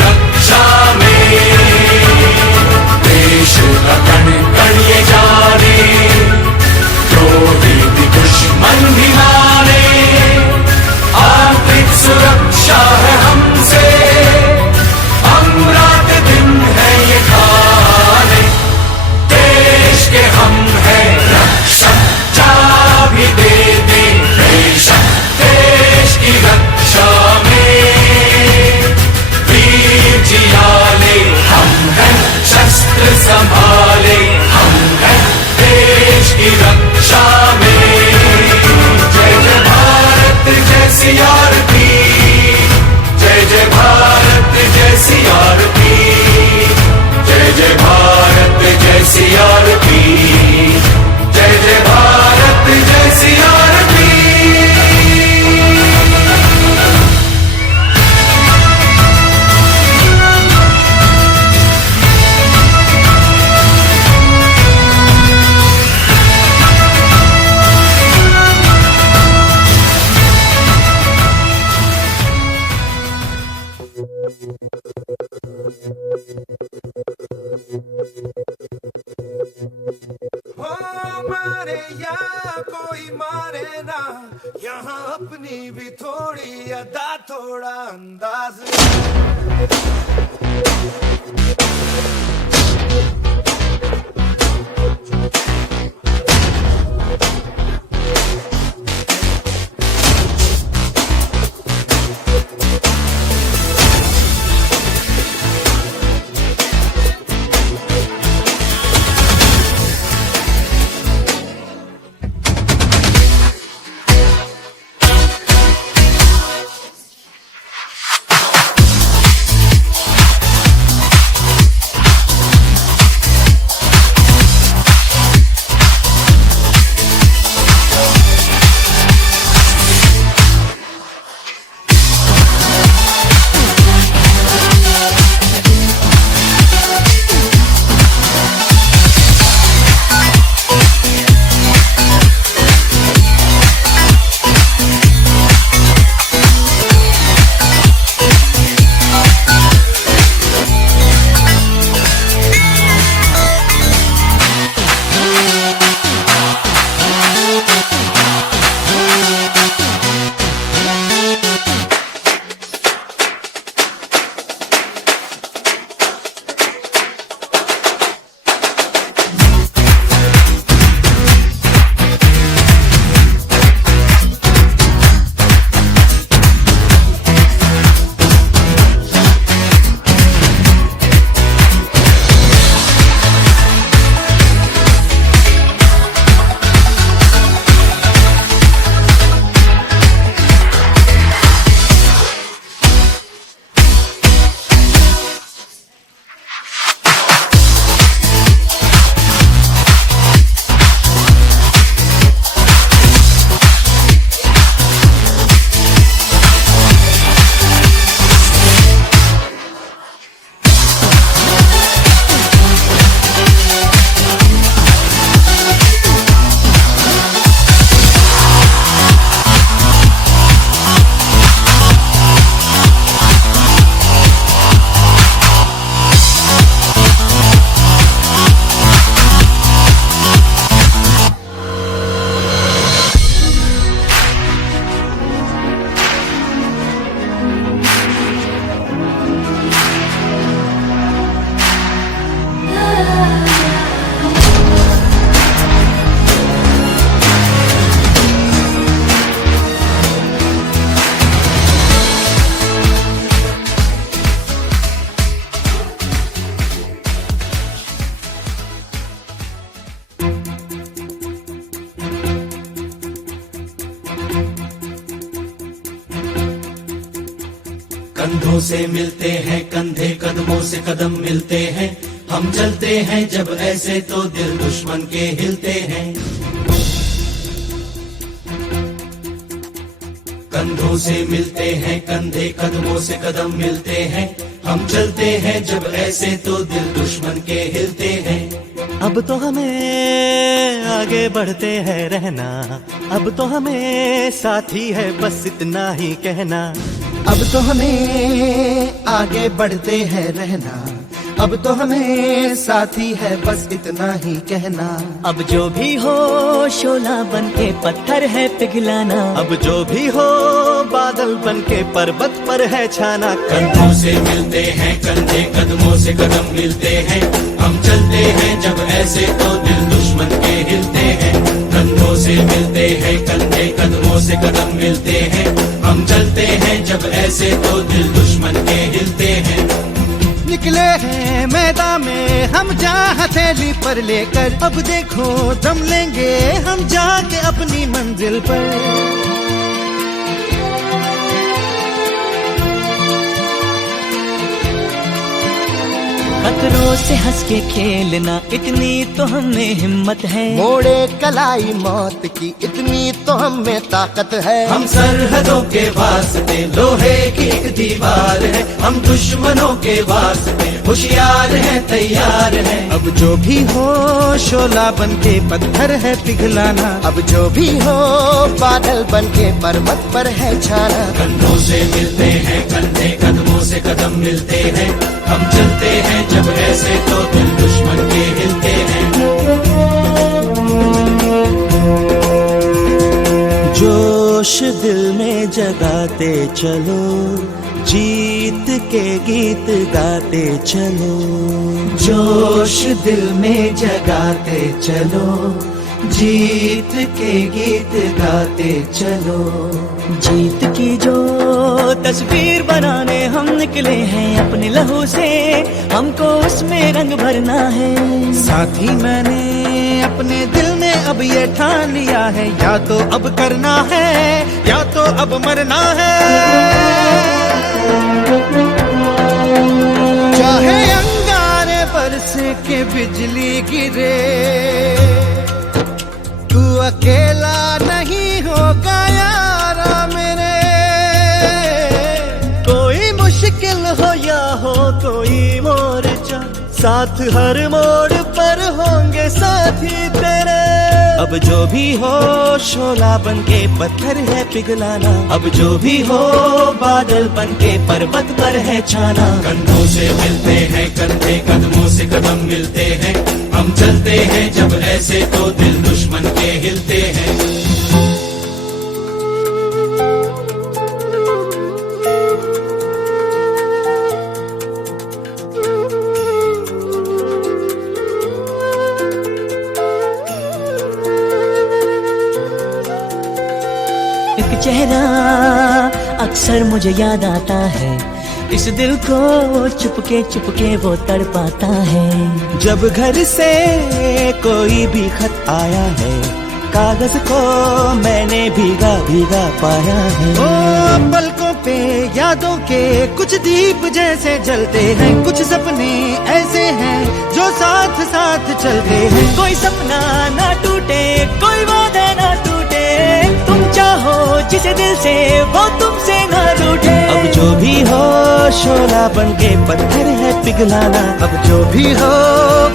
रक्षा में देश का कण कण ये जाने, द्रोही भी दुश्मन भी माने, आंतरिक सुरक्षा है हमसे, हम रात दिन है ये ठाने, देश के हम है रक्षक, जा भी दे दे बेशक, देश की रक्षा में वीर जियाले हम हैं, शस्त्र संभाले हम हैं, देश की रक्षा में। जय जय भारत जय सीआरपी, जय जय भारत जय सीआरपी, जय जय भारत जय सीआरपी, जय जय भारत जय सीआरपी। मारे या कोई मारे ना, यहाँ अपनी भी थोड़ी अदा थोड़ा अंदाज। कंधों से मिलते हैं कंधे, कदमों से कदम मिलते हैं, हम चलते हैं जब ऐसे तो दिल दुश्मन के हिलते हैं। कंधों से मिलते हैं कंधे, कदमों से कदम मिलते हैं, हम चलते हैं जब ऐसे तो दिल दुश्मन के हिलते हैं। अब तो हमें आगे बढ़ते हैं रहना, अब तो हमें साथी है बस इतना ही कहना। अब तो हमें आगे बढ़ते हैं रहना, अब तो हमें साथी है बस इतना ही कहना। अब जो भी हो शोला बन के पत्थर है पिघलाना, अब जो भी हो बादल बन के पर्वत पर है छाना। कंधों से मिलते हैं कंधे, कदमों से कदम मिलते हैं, हम चलते हैं जब ऐसे तो दिल दुश्मन के हिलते हैं। कंधों से मिलते हैं कंधे, कदमों से कदम मिलते हैं, हम चलते हैं जब ऐसे तो दिल दुश्मन के हिलते हैं। निकले हैं मैदान में हम जा हथेली पर लेकर, अब देखो दम लेंगे हम जाके अपनी मंजिल पर। खतरों से हंस के खेलना इतनी तो हमें हिम्मत है, मोड़े कलाई मौत की इतनी तो हमें ताकत है। हम सरहदों के वास्ते लोहे की एक दीवार है, हम दुश्मनों के वास्ते होशियार हैं तैयार हैं। अब जो भी हो शोला बन के पत्थर है पिघलाना, अब जो भी हो बादल बन के पर्वत पर है छाना। कंधों से मिलते हैं कंधे, कदमों से कदम मिलते हैं, हम चलते हैं जब ऐसे तो दिल दुश्मन के हिलते हैं। जोश दिल में जगाते चलो, जीत के गीत गाते चलो। जोश दिल में जगाते चलो, जीत के गीत गाते चलो। जीत की जो तस्वीर बनाने हम निकले हैं अपने लहू से, हमको उसमें रंग भरना है। साथी मैंने अपने दिल में अब ये ठान लिया है, या तो अब करना है या तो अब मरना है। चाहे अंगारे बरस के बिजली गिरे, तू अकेला नहीं होगा यारा मेरे। कोई मुश्किल हो या हो कोई मोर्चा, साथ हर मोड़ पर होंगे साथी तेरे। अब जो भी हो शोला बन के पत्थर है पिघलाना, अब जो भी हो बादल बन के पर्वत पर है छाना। कंधों से मिलते हैं कंधे, कदमों से कदम मिलते हैं, हम चलते हैं जब ऐसे तो दिल दुश्मन के हिलते हैं। एक चेहरा अक्सर मुझे याद आता है, इस दिल को चुपके वो तड़पाता है। जब घर से कोई भी खत आया है, कागज को मैंने भीगा भीगा पाया है। ओ पलकों पे यादों के कुछ दीप जैसे जलते हैं, कुछ सपने ऐसे हैं जो साथ साथ चलते हैं। कोई सपना ना टूटे, कोई वादा ना टूटे, तुम चाहो जिसे दिल से वो तुमसे ना रूठे। अब जो भी हो शोला बन के पत्थर है पिघलाना, अब जो भी हो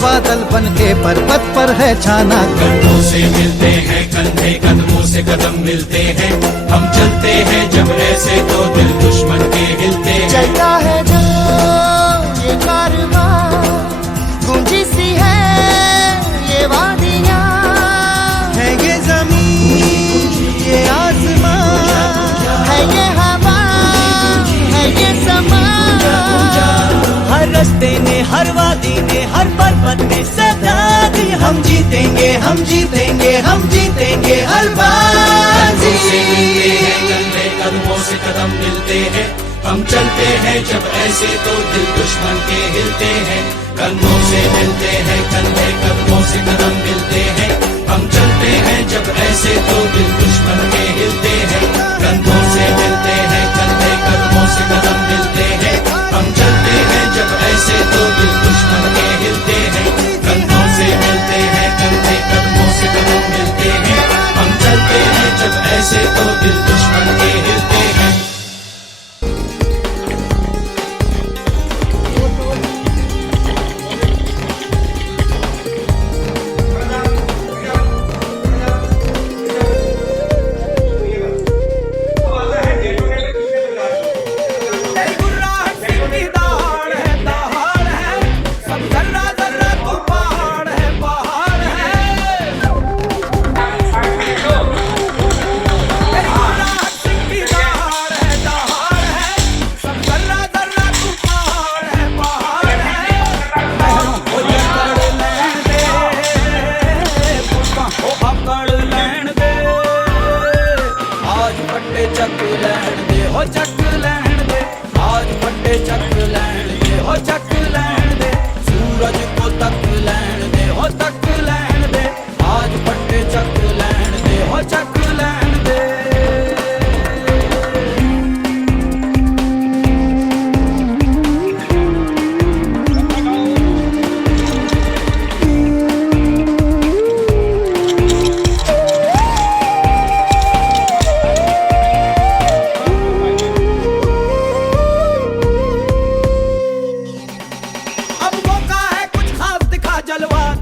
बादल बन के पर्वत पर है छाना। कंधों से मिलते हैं कंधे, कदमों से कदम मिलते हैं, हम चलते हैं जब ऐसे तो दिल दुश्मन के हिलते हैं। चलता है जो ये कारवां, गूंजी सी है ये वादियां, है ये जमीन ये आसमां, है ये हवा है ये समा। हर रास्ते ने हर वादी ने हर पर्वत ने सदा दी, हम जीतेंगे हम जीतेंगे हम जीतेंगे हर बाजी। कंधों से मिलते हैं कंधे, कदमों से कदम मिलते हैं, हम चलते हैं जब ऐसे तो दिल दुश्मन के हिलते हैं। कंधों से मिलते हैं कंधे, कदमों से कदम मिलते हैं, हम चलते हैं जब ऐसे तो दिल दुश्मन के हिलते हैं। कंधों से मिलते हैं कंधे, कदमों से कदम मिलते हैं, हम चलते हैं जब ऐसे तो दिल दुश्मन के हिलते हैं। कंधों से मिलते हैं कंधे, कदमों से कदम मिलते हैं, हम चलते हैं जब ऐसे तो दिल दुश्मन के हिलते हैं। फटे चक लैण दे हो चक लैण दे सूरज को तक लैण दे हो तक लैण दे आज फटे चक लैण दे हो चक लैण दे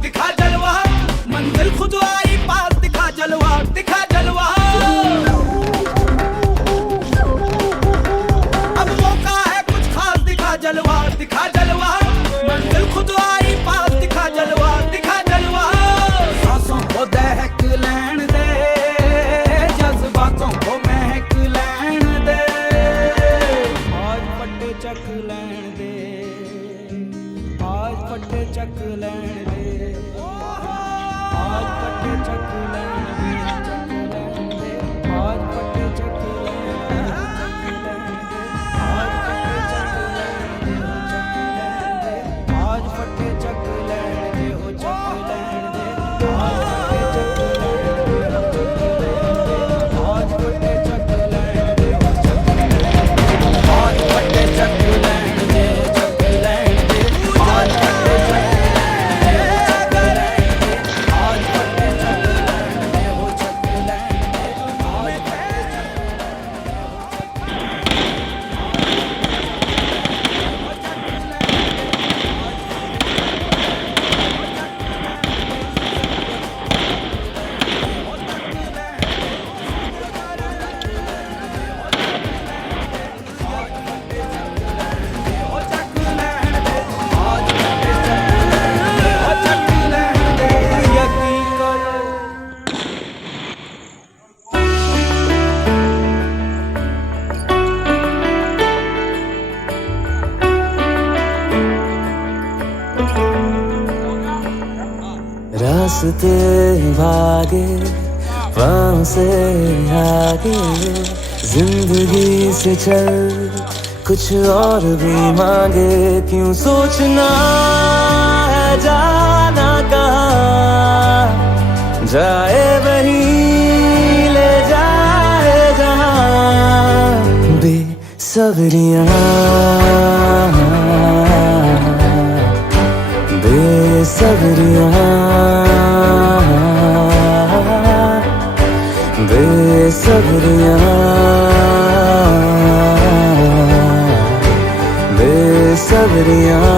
दिखा जलवा मंजिल खुद आई पास दिखा जलवा दिखा जलवा अब मौका है कुछ खास दिखा जलवा मंजिल खुद आई पास दिखा जलवा सांसों को दहक लैण दे जज्बातों को महक लैण दे आज फटे चक लैण दे आज फटे चक लैण दे आज फटे चक लैण दे आज फटे चक लैण दे आज फटे चक लैण दे हो चक लैण दे आज फटे चक लैण दे हो चक आज फटे चक लैण दे चक लैण दे आज फटे चक रास्ते भागे पाँव से आगे जिंदगी से चल कुछ और भी मांगे क्यों सोचना है जाना कहाँ जाए वहीं ले जाए जहाँ बेसब्रियाँ बेसब्रियाँ बेसब्रियाँ बेसब्रियाँ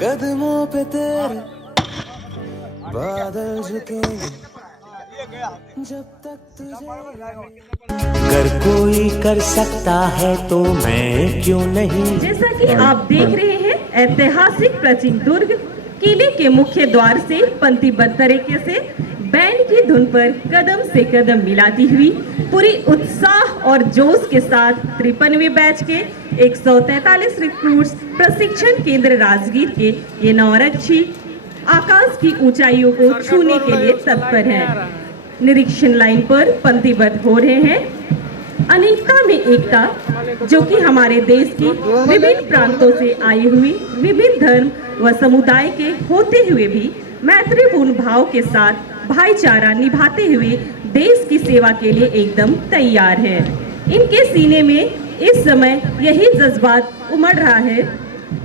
कदमों पे तेरे बादल झुकेंगे जब तक तुझे अगर कोई कर सकता है तो मैं क्यों नहीं। जैसा कि आप देख रहे हैं ऐतिहासिक प्राचीन दुर्ग किले के मुख्य द्वार से पंक्तिबद्ध तरीके से बैंड की धुन पर कदम से कदम मिलाती हुई पूरी उत्साह और जोश के साथ 53वें बैच के 143 रिक्रूट्स प्रशिक्षण केंद्र राजगीर के ये नवरक्षी आकाश की ऊंचाइयों को छूने के लिए तत्पर हैं। निरीक्षण लाइन पर पंक्तिबद्ध हो रहे हैं। अनेकता में एकता, जो कि हमारे देश की विभिन्न प्रांतों से आई हुई विभिन्न धर्म व समुदाय के होते हुए भी मैत्रीपूर्ण भाव के साथ भाईचारा निभाते हुए देश की सेवा के लिए एकदम तैयार है। इनके सीने में इस समय यही जज्बात उमड़ रहा है।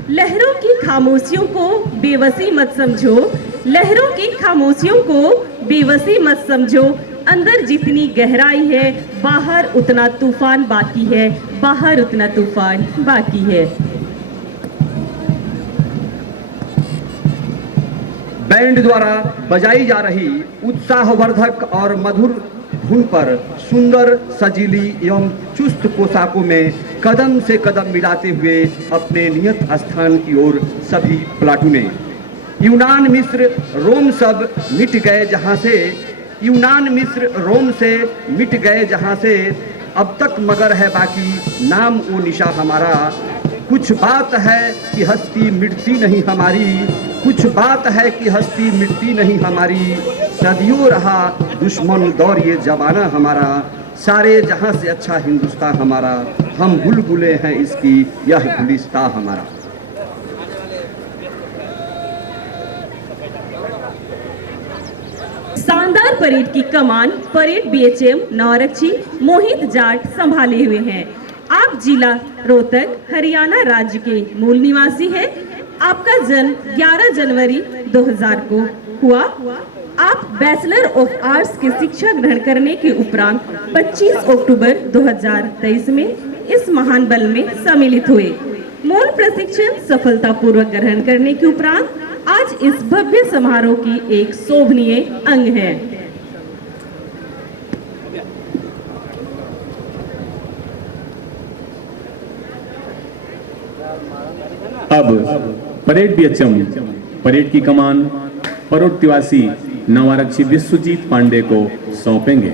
लहरों की खामोशियों को बेबसी मत समझो, लहरों की खामोशियों को बेबसी मत समझो। अंदर जितनी गहराई है बाहर उतना तूफान बाकी है, बाहर उतना तूफान बाकी है। बैंड द्वारा बजाई जा रही उत्साहवर्धक और मधुर धुन पर सुंदर, सजीली एवं चुस्त पोशाकों में कदम से कदम मिलाते हुए अपने नियत स्थान की ओर सभी प्लाटूने यूनान मिस्र रोम सब मिट गए जहाँ से, यूनान मिस्र रोम से मिट गए जहाँ से, अब तक मगर है बाकी नाम वो निशा हमारा। कुछ बात है कि हस्ती मिटती नहीं हमारी, कुछ बात है कि हस्ती मिटती नहीं हमारी। सदियों रहा दुश्मन दौर ये जमाना हमारा, सारे जहां से अच्छा हिंदुस्तान हमारा। हम बुलबुलें हैं इसकी यह गुलिस्तां हमारा। शानदार परेड की कमान परेड बीएचएम नौरक्षी मोहित जाट संभाले हुए हैं। आप जिला रोहतक हरियाणा राज्य के मूल निवासी हैं। आपका जन्म 11 जनवरी 2000 को हुआ। आप बैचलर ऑफ आर्ट्स की शिक्षा ग्रहण करने के उपरांत 25 अक्टूबर 2023 में इस महान बल में सम्मिलित हुए। मूल प्रशिक्षण सफलतापूर्वक ग्रहण करने के उपरांत आज इस भव्य समारोह की एक शोभनीय अंग है। अब परेड बीएचएम परेड की कमान परोट तिवासी नवारक्षी विश्वजीत पांडे को सौंपेंगे।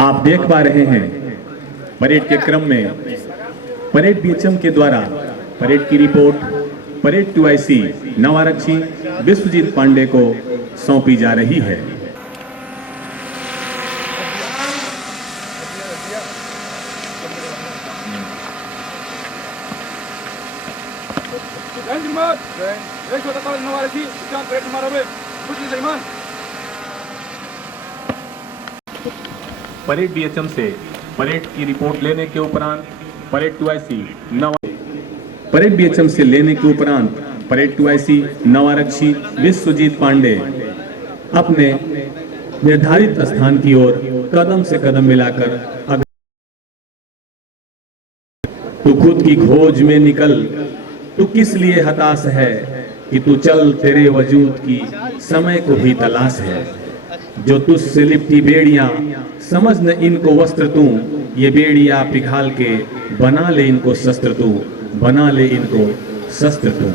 आप देख पा रहे हैं परेड के क्रम में परेड बीएचएम के द्वारा परेड की रिपोर्ट परेड टीआईसी नवारक्षी विश्वजीत पांडे को सौंपी जा रही है। परेड बीएचएम से परेड की रिपोर्ट लेने के उपरांत परेड टीआईसी परेड बीएचएम से लेने के उपरांत परेड टीआईसी नवारक्षी विश्वजीत पांडे अपने निर्धारित स्थान की ओर कदम से कदम मिलाकर तू खुद की खोज में निकल, तू किस लिए हताश है कि तू चल, तेरे वजूद की समय को भी तलाश है। जो तुझसे लिपटी बेड़ियां समझ न इनको वस्त्र तू, ये बेड़ियां पिघाल के बना ले इनको शस्त्र तू, बना ले इनको शस्त्र तू।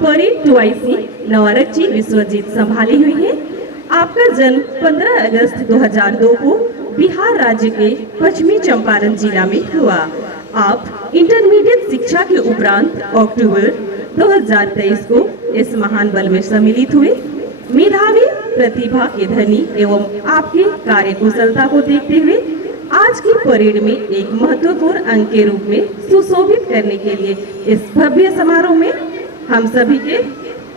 परेड टीआईसी नवारक्षी विश्वजीत संभाली हुई है। आपका जन्म 15 अगस्त 2002 को बिहार राज्य के पश्चिमी चंपारण जिला में हुआ। आप इंटरमीडिएट शिक्षा के उपरांत अक्टूबर 2023 को इस महान बल में सम्मिलित हुए। मेधावी प्रतिभा के धनी एवं आपकी कार्यकुशलता को देखते हुए आज की परेड में एक महत्वपूर्ण अंग के रूप में सुशोभित करने के लिए इस भव्य समारोह में हम सभी के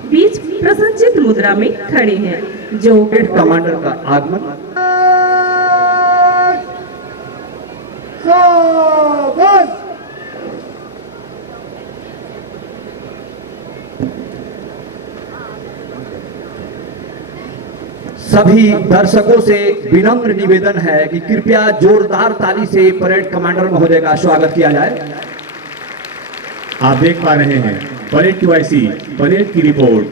बीच प्रसन्नचित्त मुद्रा में खड़े हैं। जो परेड कमांडर का आगमन सभी दर्शकों से विनम्र निवेदन है कि कृपया जोरदार ताली से परेड कमांडर महोदय का स्वागत किया जाए। आप देख पा रहे हैं परेड टीआईसी परेड की report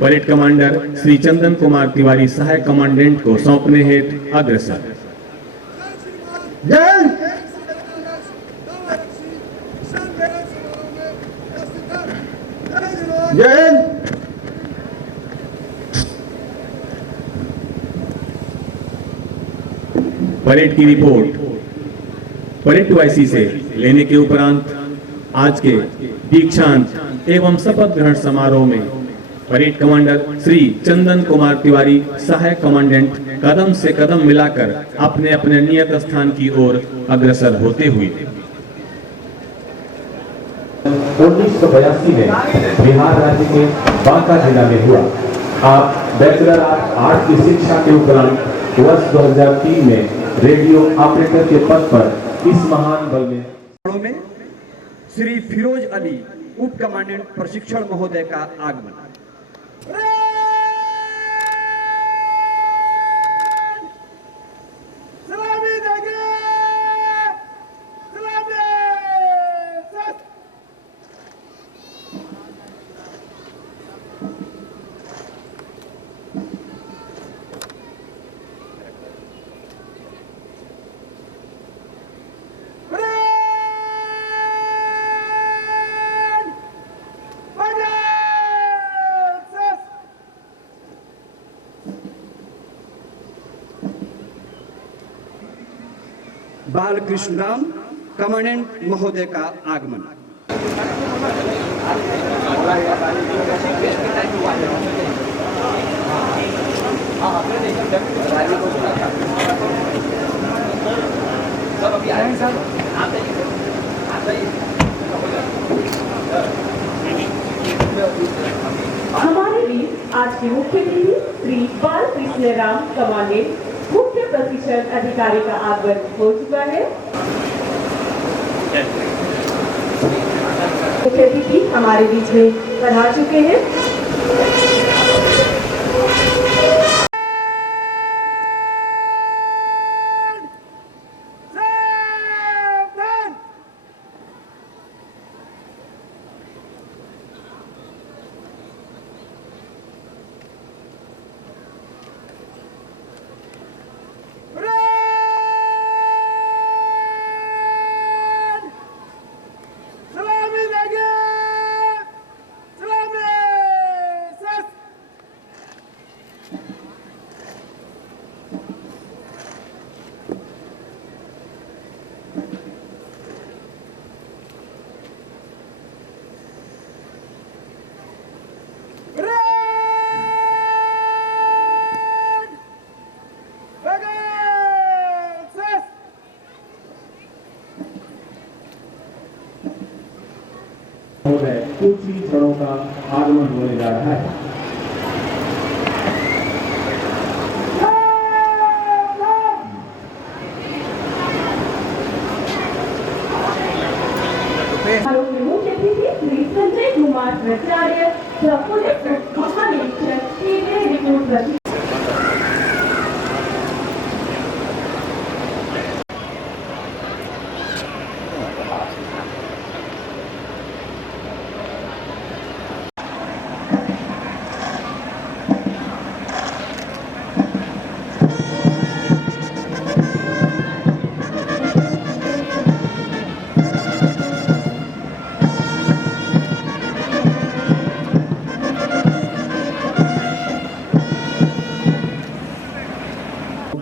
parade commander Shri Chandan Kumar Tiwari सहायक कमांडेंट को सौंपने हेतु अग्रसर। परेड की रिपोर्ट परेड टीआईसी से लेने के उपरांत आज के दीक्षांत एवं शपथ ग्रहण समारोह में परेड कमांडर श्री चंदन कुमार तिवारी सहायक कमांडेंट कदम से कदम मिलाकर अपने अपने नियत स्थान की ओर अग्रसर होते हुए 1982 में बिहार राज्य के बांका जिला में हुआ। आप बैचलर ऑफ आर्ट्स की शिक्षा के उपरांत वर्ष 2003 में रेडियो ऑपरेटर के पद पर इस महान बल में श्री फिरोज अली उप कमांडेंट प्रशिक्षण महोदय का आगमन। बालकृष्ण राम कमांडेंट महोदय का आगमन। हमारे बीच आज के मुख्य अतिथि श्री बालकृष्ण राम कमांडेंट मुख्य प्रशिक्षण अधिकारी का आगमन हो चुका है। मुख्य अतिथि हमारे बीच में पधार चुके हैं। महोदय कुछ ही क्षणों का आगमन होने जा रहा है। मुख्य अतिथि श्री संजय कुमार प्राचार्य पुलिस महानिरीक्षक केंद्रीय रिक्रूट प्रशिक्षण।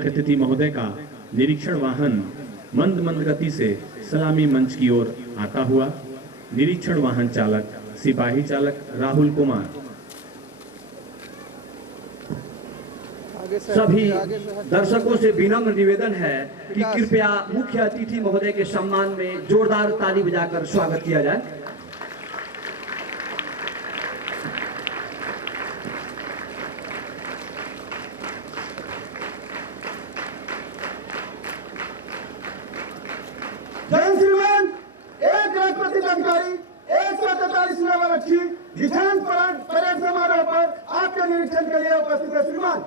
अतिथि महोदय का निरीक्षण वाहन मंद मंद गति से सलामी मंच की ओर आता हुआ निरीक्षण वाहन चालक सिपाही चालक राहुल कुमार। सभी दर्शकों से विनम्र निवेदन है कि कृपया मुख्य अतिथि महोदय के सम्मान में जोरदार ताली बजाकर स्वागत किया जाए। जय श्रीमान, एक राष्ट्रपति अधिकारी 143 नंबर अच्छी डिफेंस परेड समारोह पर आपके निरीक्षण के लिए उपस्थित है श्रीमान।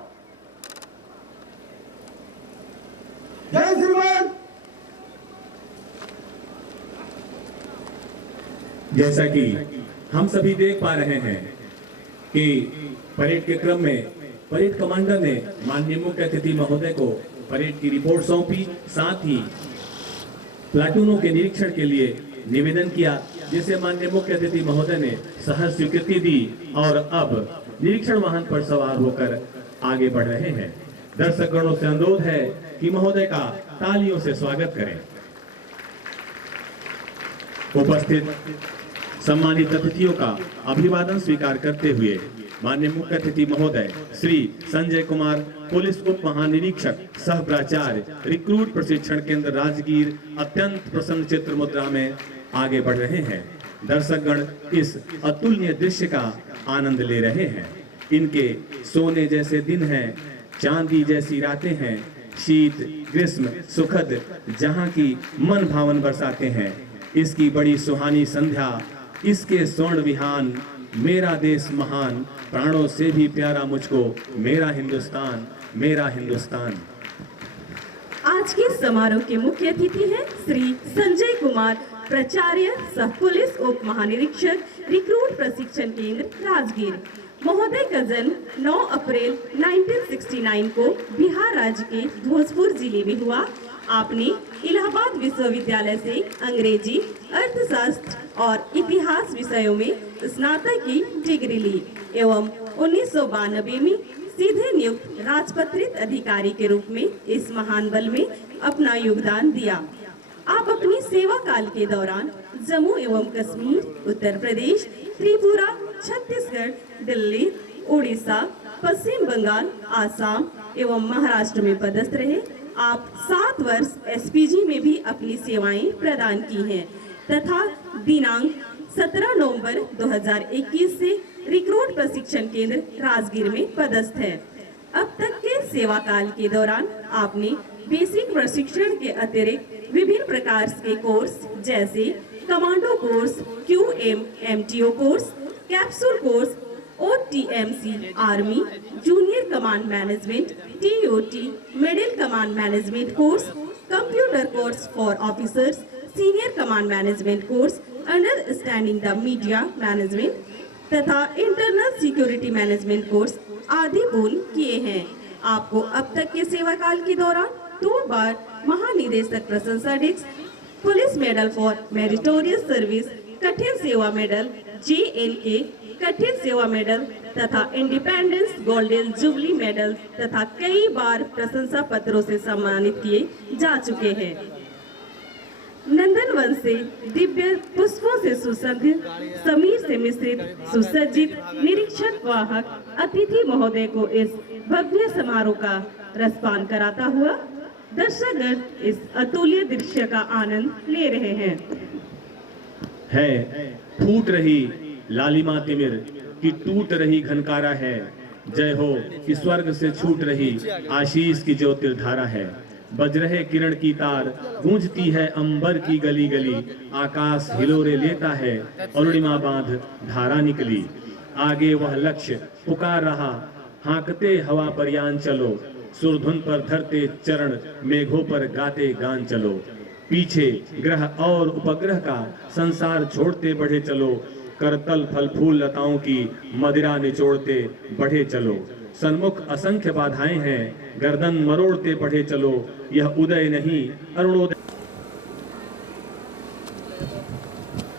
जय श्रीमान। जैसा कि हम सभी देख पा रहे हैं कि परेड के क्रम में परेड कमांडर ने माननीय मुख्य अतिथि महोदय को परेड की रिपोर्ट सौंपी, साथ ही प्लाटूनों के निरीक्षण के लिए निवेदन किया, जिसे माननीय मुख्य अतिथि महोदय ने सहर्ष स्वीकृति दी और अब निरीक्षण वाहन पर सवार होकर आगे बढ़ रहे हैं। दर्शकगणों से अनुरोध है कि महोदय का तालियों से स्वागत करें। उपस्थित सम्मानित अतिथियों का अभिवादन स्वीकार करते हुए माननीय मुख्य अतिथि महोदय श्री संजय कुमार पुलिस उप महानिरीक्षक सह प्राचार्य रिक्रूट प्रशिक्षण केंद्र राजगीर अत्यंत प्रसन्न चित्र मुद्रा में आगे बढ़ रहे हैं। दर्शकगण इस अतुलनीय दृश्य का आनंद ले रहे हैं। इनके सोने जैसे दिन हैं, चांदी जैसी रातें हैं, शीत ग्रीष्म सुखद जहां की मन भावन बरसाते हैं। इसकी बड़ी सुहानी संध्या, इसके स्वर्ण विहान, मेरा देश महान, प्राणों से भी प्यारा मुझको मेरा हिंदुस्तान, मेरा हिंदुस्तान। आज के समारोह के मुख्य अतिथि हैं श्री संजय कुमार प्राचार्य सह पुलिस उप महानिरीक्षक रिक्रूट प्रशिक्षण केंद्र राजगीर। महोदय का जन्म 9 अप्रैल 1969 को बिहार राज्य के भोजपुर जिले में हुआ। आपने इलाहाबाद विश्वविद्यालय से अंग्रेजी, अर्थशास्त्र और इतिहास विषयों में स्नातक की डिग्री ली एवं 1992 में सीधे नियुक्त राजपत्रित अधिकारी के रूप में इस महान बल में अपना योगदान दिया। आप अपनी सेवा काल के दौरान जम्मू एवं कश्मीर, उत्तर प्रदेश, त्रिपुरा, छत्तीसगढ़, दिल्ली, उड़ीसा, पश्चिम बंगाल, आसाम एवं महाराष्ट्र में पदस्थ रहे। आप 7 वर्ष एसपीजी में भी अपनी सेवाएं प्रदान की हैं तथा दिनांक 17 नवंबर 2021 से रिक्रूट प्रशिक्षण केंद्र राजगीर में पदस्थ है। अब तक के सेवा काल के दौरान आपने बेसिक प्रशिक्षण के अतिरिक्त विभिन्न प्रकार के कोर्स जैसे commando course, QM, MTO course, capsule course, OTMC, army, junior command management, TOT, middle command management course, computer course for officers, senior command management course, understanding the media management तथा internal security management course आदि पूर्ण किए हैं। आपको अब तक के सेवा काल के दौरान 2 बार महानिदेशक प्रशंसा disc, police medal for meritorious service, कठिन सेवा मेडल, JNK कठिन सेवा मेडल तथा इंडिपेंडेंस गोल्डन जुबली मेडल तथा कई बार प्रशंसा पत्रों से सम्मानित किए जा चुके हैं। नंदन वन से दिव्य पुष्पों से सुसज्जित, समीर से मिश्रित सुसज्जित निरीक्षक वाहक अतिथि महोदय को इस भव्य समारोह का रसपान कराता हुआ दर्शकगण इस अतुल्य दृश्य का आनंद ले रहे हैं। है फूट रही लालिमा तिमिर की टूट रही घनकारा है, जय हो कि स्वर्ग से छूट रही आशीष की ज्योतिर्धारा है। बज रहे किरण की तार गूंजती है अंबर की गली गली, आकाश हिलोरे लेता है अरुणिमा बांध धारा निकली। आगे वह लक्ष्य पुकार रहा, हाँकते हवा पर यान चलो, सुरधुन पर धरते चरण मेघों पर गाते गान चलो। पीछे ग्रह और उपग्रह का संसार छोड़ते बढ़े चलो, करतल फल फूल लताओं की मदिरा निचोड़ते बढ़े चलो। सन्मुख असंख्य बाधाएं हैं, गर्दन मरोड़ते बढ़े चलो, यह उदय नहीं अरुणोदय।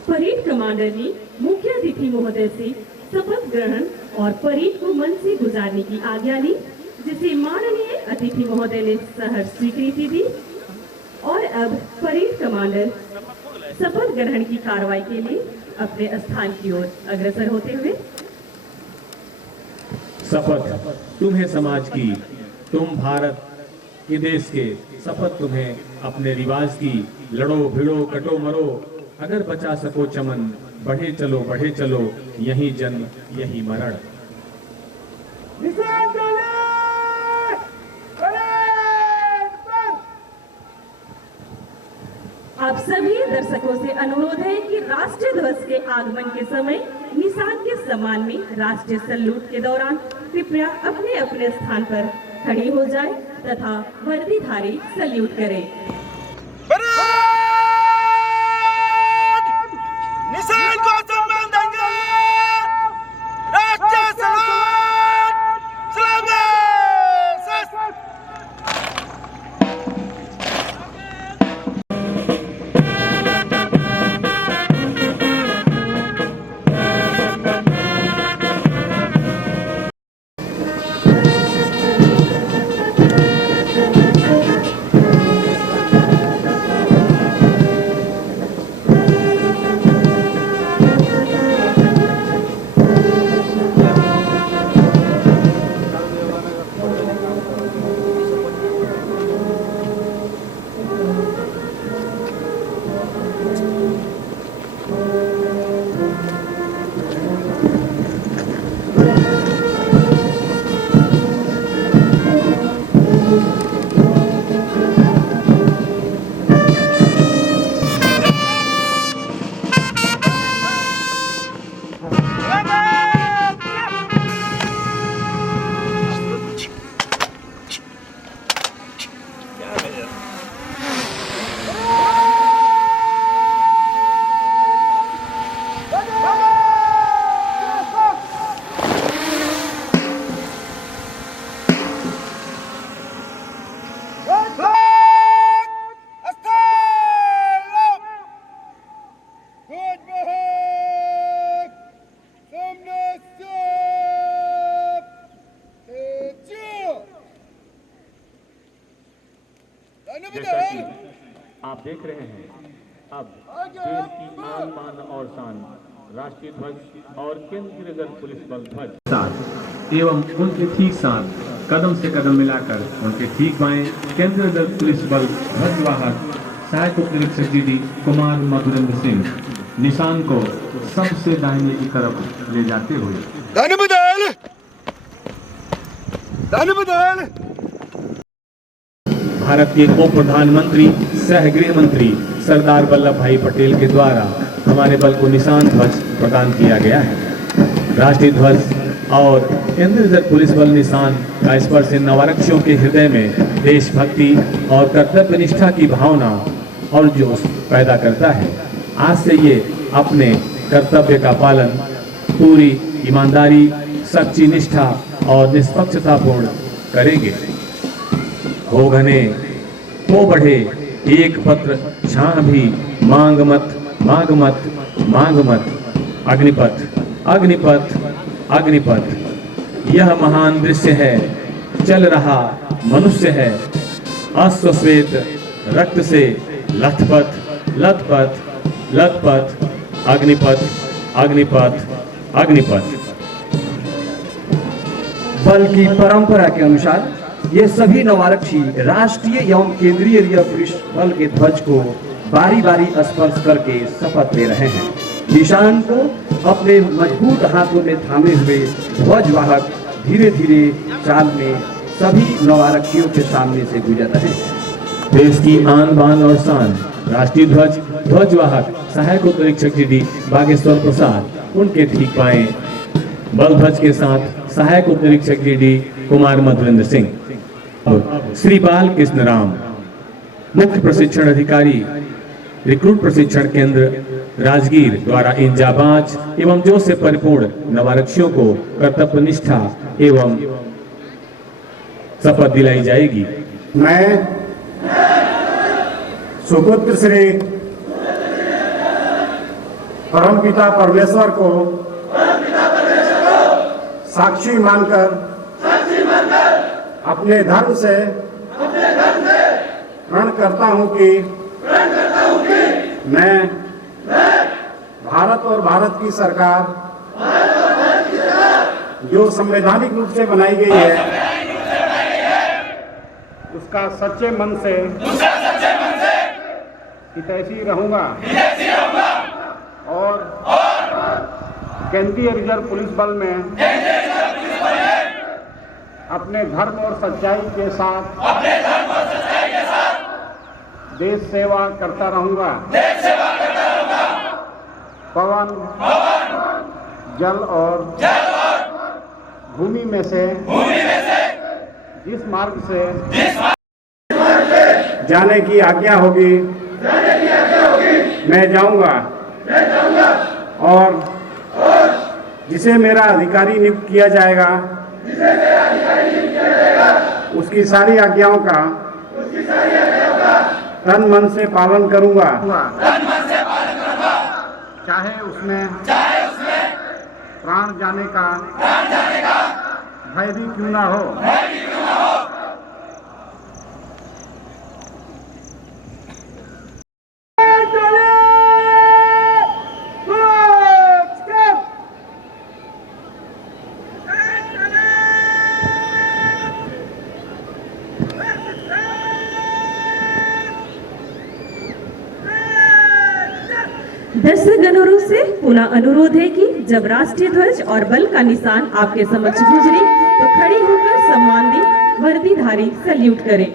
परेड कमांडर ने मुख्य अतिथि महोदय से शपथ ग्रहण और परेड को मन से गुजारने की आज्ञा ली, जिसे माननीय अतिथि महोदय ने सहर्ष स्वीकृति दी। और अब परेड कमांडर शपथ ग्रहण की कार्रवाई के लिए अपने स्थान की ओर अग्रसर होते हुए। शपथ तुम्हें समाज की, तुम भारत के देश के, शपथ तुम्हें अपने रिवाज की। लड़ो भिड़ो कटो मरो, अगर बचा सको चमन, बढ़े चलो यही जन्म यही मरण। आप सभी दर्शकों से अनुरोध है कि राष्ट्रीय ध्वज के आगमन के समय निशान के सम्मान में राष्ट्रीय सैल्यूट के दौरान कृपया अपने अपने स्थान पर खड़े हो जाएं तथा वर्दीधारी सैल्यूट करें। निशान को सम्मान देंगे, राष्ट्रीय सैल्यूट, सलामी। जैसा कि आप देख रहे हैं, अब देश की आन बान और शान राष्ट्रीय ध्वज और केंद्रीय रिजर्व पुलिस बल ध्वज साथ एवं उनके ठीक साथ कदम से कदम मिलाकर उनके ठीक बाएं केंद्रीय रिजर्व पुलिस बल ध्वजवाहक सहायक उप निरीक्षक GD कुमार मधुरेंद्र सिंह निशान को सबसे दाहिने की तरफ ले जाते हुए भारत के उप प्रधानमंत्री सह गृह मंत्री सरदार वल्लभ भाई पटेल के द्वारा हमारे बल को निशान ध्वज प्रदान किया गया है। राष्ट्रीय ध्वज और केंद्रीय रिजर्व पुलिस बल निशान का स्पर्श इन नवारक्षियों के हृदय में देशभक्ति और कर्तव्य निष्ठा की भावना और जोश पैदा करता है। आज से ये अपने कर्तव्य का पालन पूरी ईमानदारी, सच्ची निष्ठा और निष्पक्षतापूर्ण करेंगे। हो घने हो बढ़े एक पत्र छाह भी मांग मत मांग मत मांग मत अग्निपथ अग्निपथ अग्निपथ। यह महान दृश्य है, चल रहा मनुष्य है, अश्वश्वेत रक्त से लथपथ लथपथ लथपथ अग्निपथ अग्निपथ अग्निपथ। बल की परंपरा के अनुसार ये सभी नवारक्षी राष्ट्रीय एवं केंद्रीय रिजर्व पुलिस बल के ध्वज को बारी बारी स्पर्श करके शपथ ले रहे हैं। निशान को अपने मजबूत हाथों में थामे हुए ध्वजवाहक धीरे धीरे चाल में सभी नवारक्षियों के सामने से गुजर रहे हैं। देश की आन बान और शान राष्ट्रीय ध्वज ध्वजवाहक सहायक उप निरीक्षक GD बागेश्वर प्रसाद उनके ठीक बाएं बल ध्वज के साथ सहायक उप निरीक्षक GD कुमार मधुरेंद्र सिंह और श्री बाल कृष्ण राम मुख्य प्रशिक्षण अधिकारी रिक्रूट प्रशिक्षण केंद्र राजगीर द्वारा इन जाबाज एवं जोश से परिपूर्ण नवारक्षियों को कर्तव्य निष्ठा एवं शपथ दिलाई जाएगी। मैं सुपुत्र श्री परमपिता परमेश्वर को साक्षी मानकर अपने धर्म से प्रण करता हूं कि मैं भारत और भारत की सरकार जो संवैधानिक रूप से बनाई गई है उसका सच्चे मन से हितैषी रहूंगा और केंद्रीय रिजर्व पुलिस बल में अपने धर्म और सच्चाई के साथ देश सेवा करता रहूंगा। पवन जल और भूमि में से जिस मार्ग से जाने की आज्ञा होगी मैं जाऊंगा और जिसे मेरा अधिकारी नियुक्त किया जाएगा उसकी सारी आज्ञाओं का तन मन से पालन करूंगा, चाहे उसमें प्राण जाने का भय भी क्यों ना हो। दर्शकगणों से पुनः अनुरोध है कि जब राष्ट्रीय ध्वज और बल का निशान आपके समक्ष गुजरे तो खड़े होकर सम्मानित वर्दीधारी सैल्यूट करें।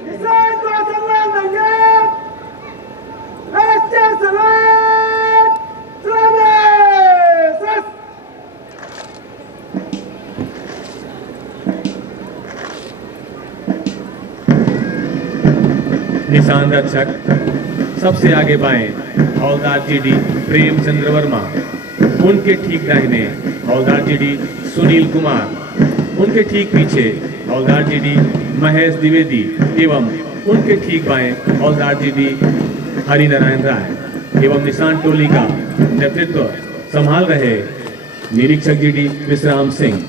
निशान रक्षक सबसे आगे बाएं हौलदार GD प्रेमचंद्र वर्मा, उनके ठीक दाहिने हौलदार GD सुनील कुमार, उनके ठीक पीछे हौलदार GD महेश द्विवेदी एवं उनके ठीक बाएं हौलदार GD हरिनारायण राय एवं निशान टोली का नेतृत्व संभाल रहे निरीक्षक GD विश्राम सिंह।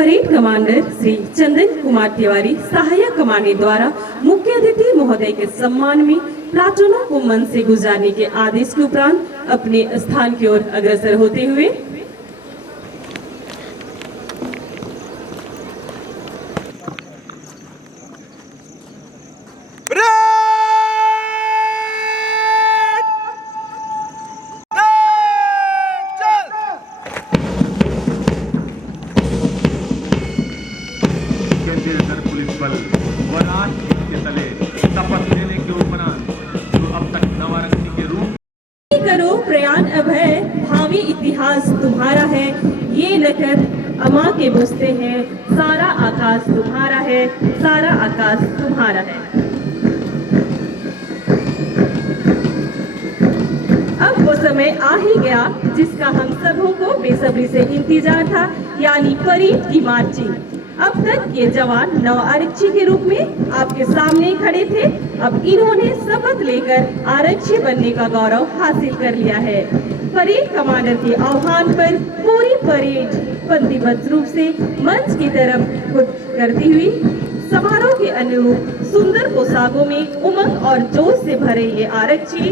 परेड कमांडर श्री चंदन कुमार तिवारी सहायक कमांडेंट द्वारा मुख्य अतिथि महोदय के सम्मान में प्लाटूनों को मंच से गुजारने के आदेश के उपरांत अपने स्थान की ओर अग्रसर होते हुए केंद्रीय रिजर्व पुलिस बल व राष्ट्र के तले शपथ लेने के उपरांत जो अब तक नवारंगी के रूप करो प्रयाण अभय भावी इतिहास तुम्हारा है, ये नखर अमा के बुझते हैं, सारा आकाश तुम्हारा है, सारा आकाश तुम्हारा है। अब वो समय आ ही गया जिसका हम सबों को बेसब्री से इंतजार था, यानी परेड की मार्चिंग। अब तक ये जवान नव आरक्षी के रूप में आपके सामने खड़े थे, अब इन्होंने शपथ लेकर आरक्षी बनने का गौरव हासिल कर लिया है। परेड कमांडर के आह्वान पर पूरी परेड पंक्तिबद्ध रूप से मंच की तरफ कूच करती हुई समारोह के अनुरूप सुंदर पोशाकों में उमंग और जोश से भरे ये आरक्षी,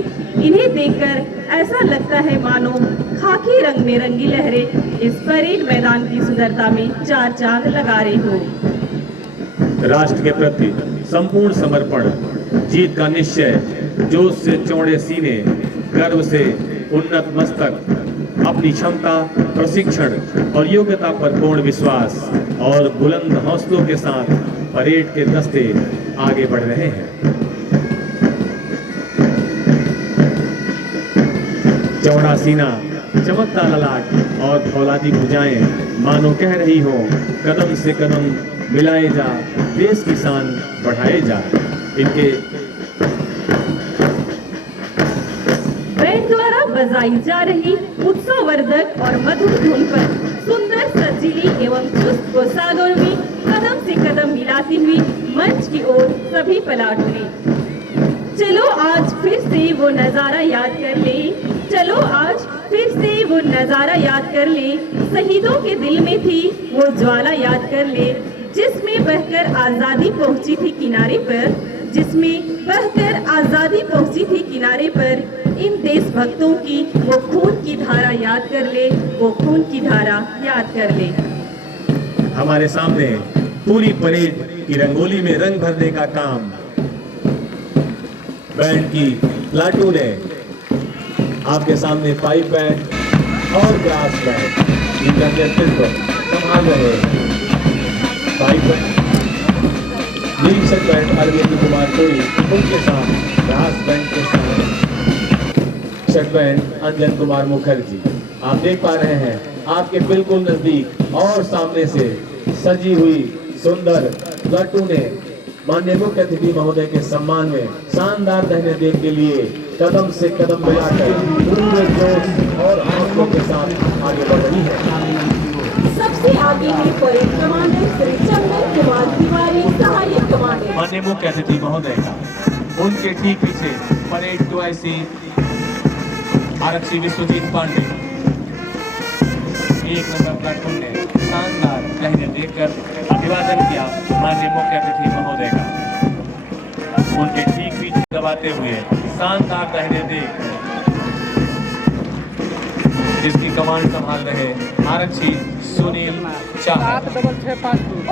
इन्हें देखकर ऐसा लगता है मानो खाकी रंग में रंगी लहरें इस परेड मैदान की सुंदरता में चार चांद लगा रही हो। राष्ट्र के प्रति संपूर्ण समर्पण, जीत का निश्चय, जोश से चौड़े सीने, गर्व से उन्नत मस्तक, अपनी क्षमता, प्रशिक्षण और योग्यता पर पूर्ण विश्वास और बुलंद हौसलों के साथ परेड के दस्ते आगे बढ़ रहे हैं। चौड़ा सीना, चमकता ललाट और फौलादी भुजाएं मानो कह रही हो, कदम से कदम मिलाए जा, देश की शान बढ़ाए जा। इनके बैंड द्वारा बजाई जा रही उत्सववर्धक और मधुर धुन पर सुंदर सजीली एवं चुस्त पोशाकों में कदम से कदम मिलाती हुई मंच की ओर सभी पलट उठे। चलो आज फिर से वो नजारा याद कर ले, चलो आज फिर से वो नजारा याद कर ले, शहीदों के दिल में थी वो ज्वाला याद कर ले, जिसमें बहकर आजादी पहुंची थी किनारे पर, जिसमें बहकर आजादी पहुंची थी किनारे पर। इन देशभक्तों की वो खून की धारा याद कर ले, वो खून की धारा याद कर ले। हमारे सामने पूरी परेड की रंगोली में रंग भरने का काम बैंड की प्लाटून है। आपके सामने पाइप बैंड और ग्रास बैंड इनका नेतृत्व संभाल रहे हैं। पाइप बैंड निरीक्षक बैंड अरविंद कुमार कोई, उनके साथ ग्रास बैंड के साथ निरीक्षक बैंड अंजन कुमार मुखर्जी। आप देख पा रहे हैं आपके बिल्कुल नजदीक और सामने से सजी हुई सुंदर प्लाटूने माननीय मुख्य अतिथि महोदय के सम्मान में शानदार दहने देने के लिए कदम से कदम मिलाकर पूरे जोश और हौसलों के साथ आगे बढ़ रही है। सबसे आगे है परेड कमांडर श्री चंदन कुमार तिवारी सहायक कमांडर। माननीय मुख्य अतिथि महोदय का उनके ठीक पीछे परेड 2IC आरक्षी विश्वजीत पांडे 1 नंबर प्लाटून ने शानदार दहने देकर अभिवादन किया माननीय मुख्य अतिथि महोदय का। उनके ठीक पीछे दबाते हुए शानदार दहने दे जिसकी कमांड संभाल रहे आरक्षी सुनील चाहत।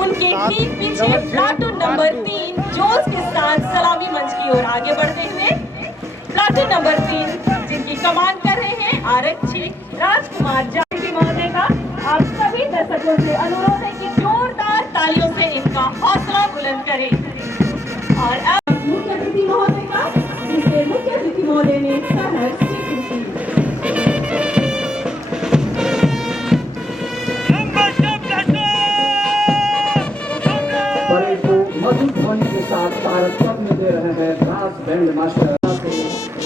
उनके ठीक पीछे प्लाटून नंबर 3 जोश के साथ सलामी मंच की ओर आगे बढ़ते हुए प्लाटून नंबर 3 जिनकी कमांड कर रहे हैं आरक्षी राजकुमार जाति महोदय का। आप सभी दर्शकों से अनुरोध है कि जोरदार तालियों से इनका हौसला बुलंद करें। और अब मुख्य अतिथि महोदय का, जिसे मुख्य अतिथि महोदय ने सहर्ष स्वीकृति। परेड को मधुर ध्वनि के साथ तारतम्य दे रहे हैं ब्रास बैंड मास्टर।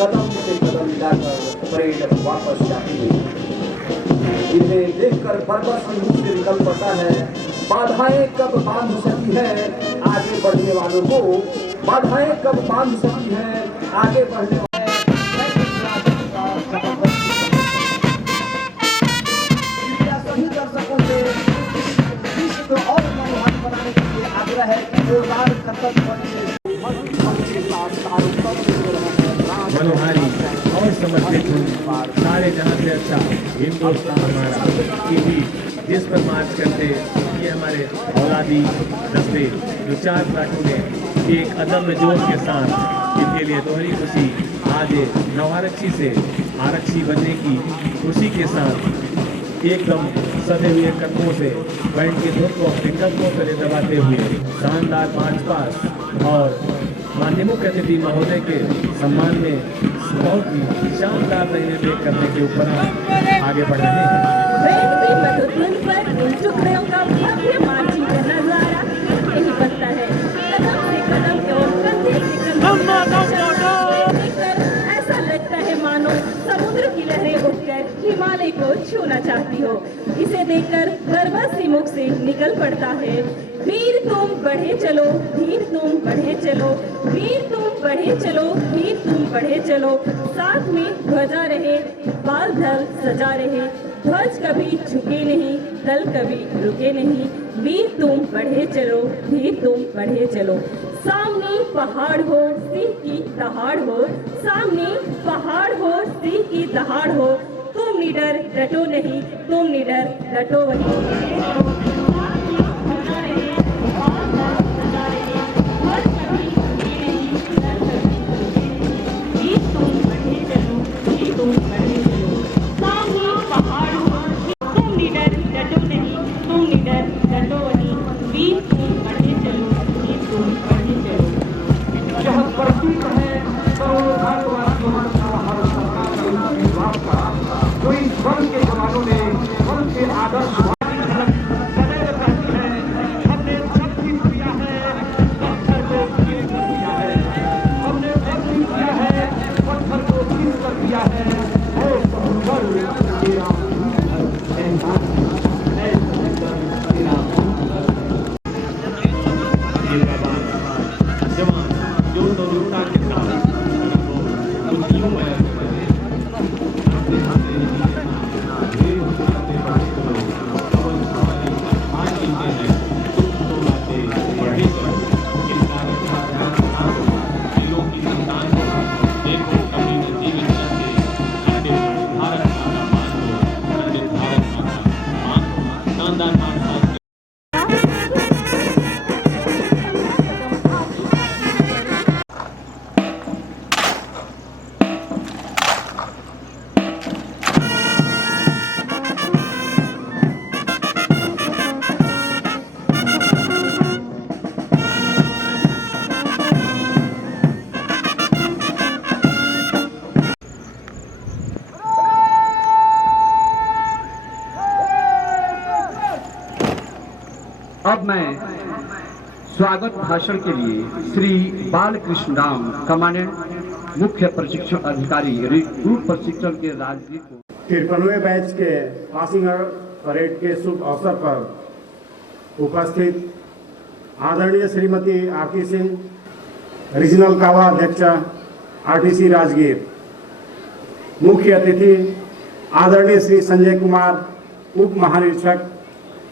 कदम से कदम मिलाकर परेड वापस जाती है। इन्हें देखकर बर्बस मुंह से निकल पड़ता है, बाधाएं कब बांध सकी है आगे बढ़ने वालों को, बाधाएं कब बांध सकी है आगे बढ़ने सभी दर्शकों से विश्व मनोहारी और समर्पित हूँ सारे जहाँ से अच्छा हिंदुस्तान हमारा की भी जिस पर मार्च करते ये हमारे औलादी दस्ते जो 4 प्लाटूने एक अदम्य जोश के साथ इनके लिए दोहरी खुशी आज नवारक्षी से आरक्षी बनने की खुशी के साथ एकदम सदे हुए कदमों से बैंड के धुन को अपने कदमों पर दबाते हुए शानदार मार्च पास और माननीय मुख्य अतिथि महोदय के सम्मान में बहुत ही शानदार नैवेद्य करने के ऊपर आगे बढ़ रहे हैं। बैंड की मधुर धुन पर इन टुकड़ों का भव्य मार्चिंग का नजारा यही बनता है। कदम से कदम और कंधे से कंधे देखकर ऐसा लगता है मानो समुद्र की लहरें उठकर हिमालय को छूना चाहती हो। इसे देखकर गर्व सी मुख से निकल पड़ता है, वीर तुम बढ़े चलो, धीर तुम बढ़े चलो, वीर तुम बढ़े चलो, धीर तुम बढ़े चलो। साथ में ध्वजा रहे, बाल धल सजा रहे, ध्वज कभी झुके नहीं, दल कभी रुके नहीं। वीर तुम बढ़े चलो, धीर तुम बढ़े चलो। सामने पहाड़ हो, सिंह की दहाड़ हो, सामने पहाड़ हो, सिंह की दहाड़ हो। तुम निडर डटो नहीं, तुम निडर डटो वही। अब मैं स्वागत भाषण के लिए श्री बालकृष्ण राम, कमांडेंट मुख्य प्रशिक्षण अधिकारी रिक्रूट प्रशिक्षण के राज्य को 53वें बैच के पासिंग आउट परेड के शुभ अवसर पर उपस्थित आदरणीय श्रीमती आरती सिंह, रीजनल कावा अध्यक्ष आरटीसी राजगीर, मुख्य अतिथि आदरणीय श्री संजय कुमार, उप महानिरीक्षक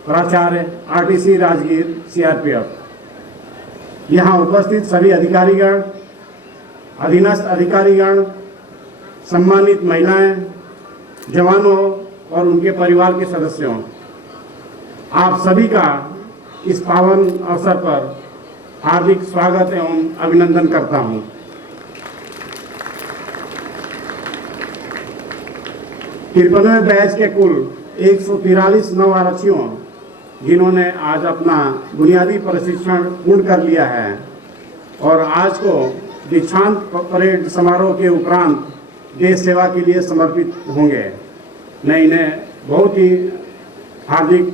प्राचार्य आरटीसी राजगीर सीआरपीएफ, यहाँ उपस्थित सभी अधिकारीगण, अधीनस्थ अधिकारीगण, सम्मानित महिलाएं, जवानों और उनके परिवार के सदस्यों, आप सभी का इस पावन अवसर पर हार्दिक स्वागत एवं अभिनंदन करता हूं। तिरपनवें बैच के कुल 143 नव आरक्षियों जिन्होंने आज अपना बुनियादी प्रशिक्षण पूर्ण कर लिया है और आज को दीक्षांत परेड समारोह के उपरांत देश सेवा के लिए समर्पित होंगे, मैं इन्हें बहुत ही हार्दिक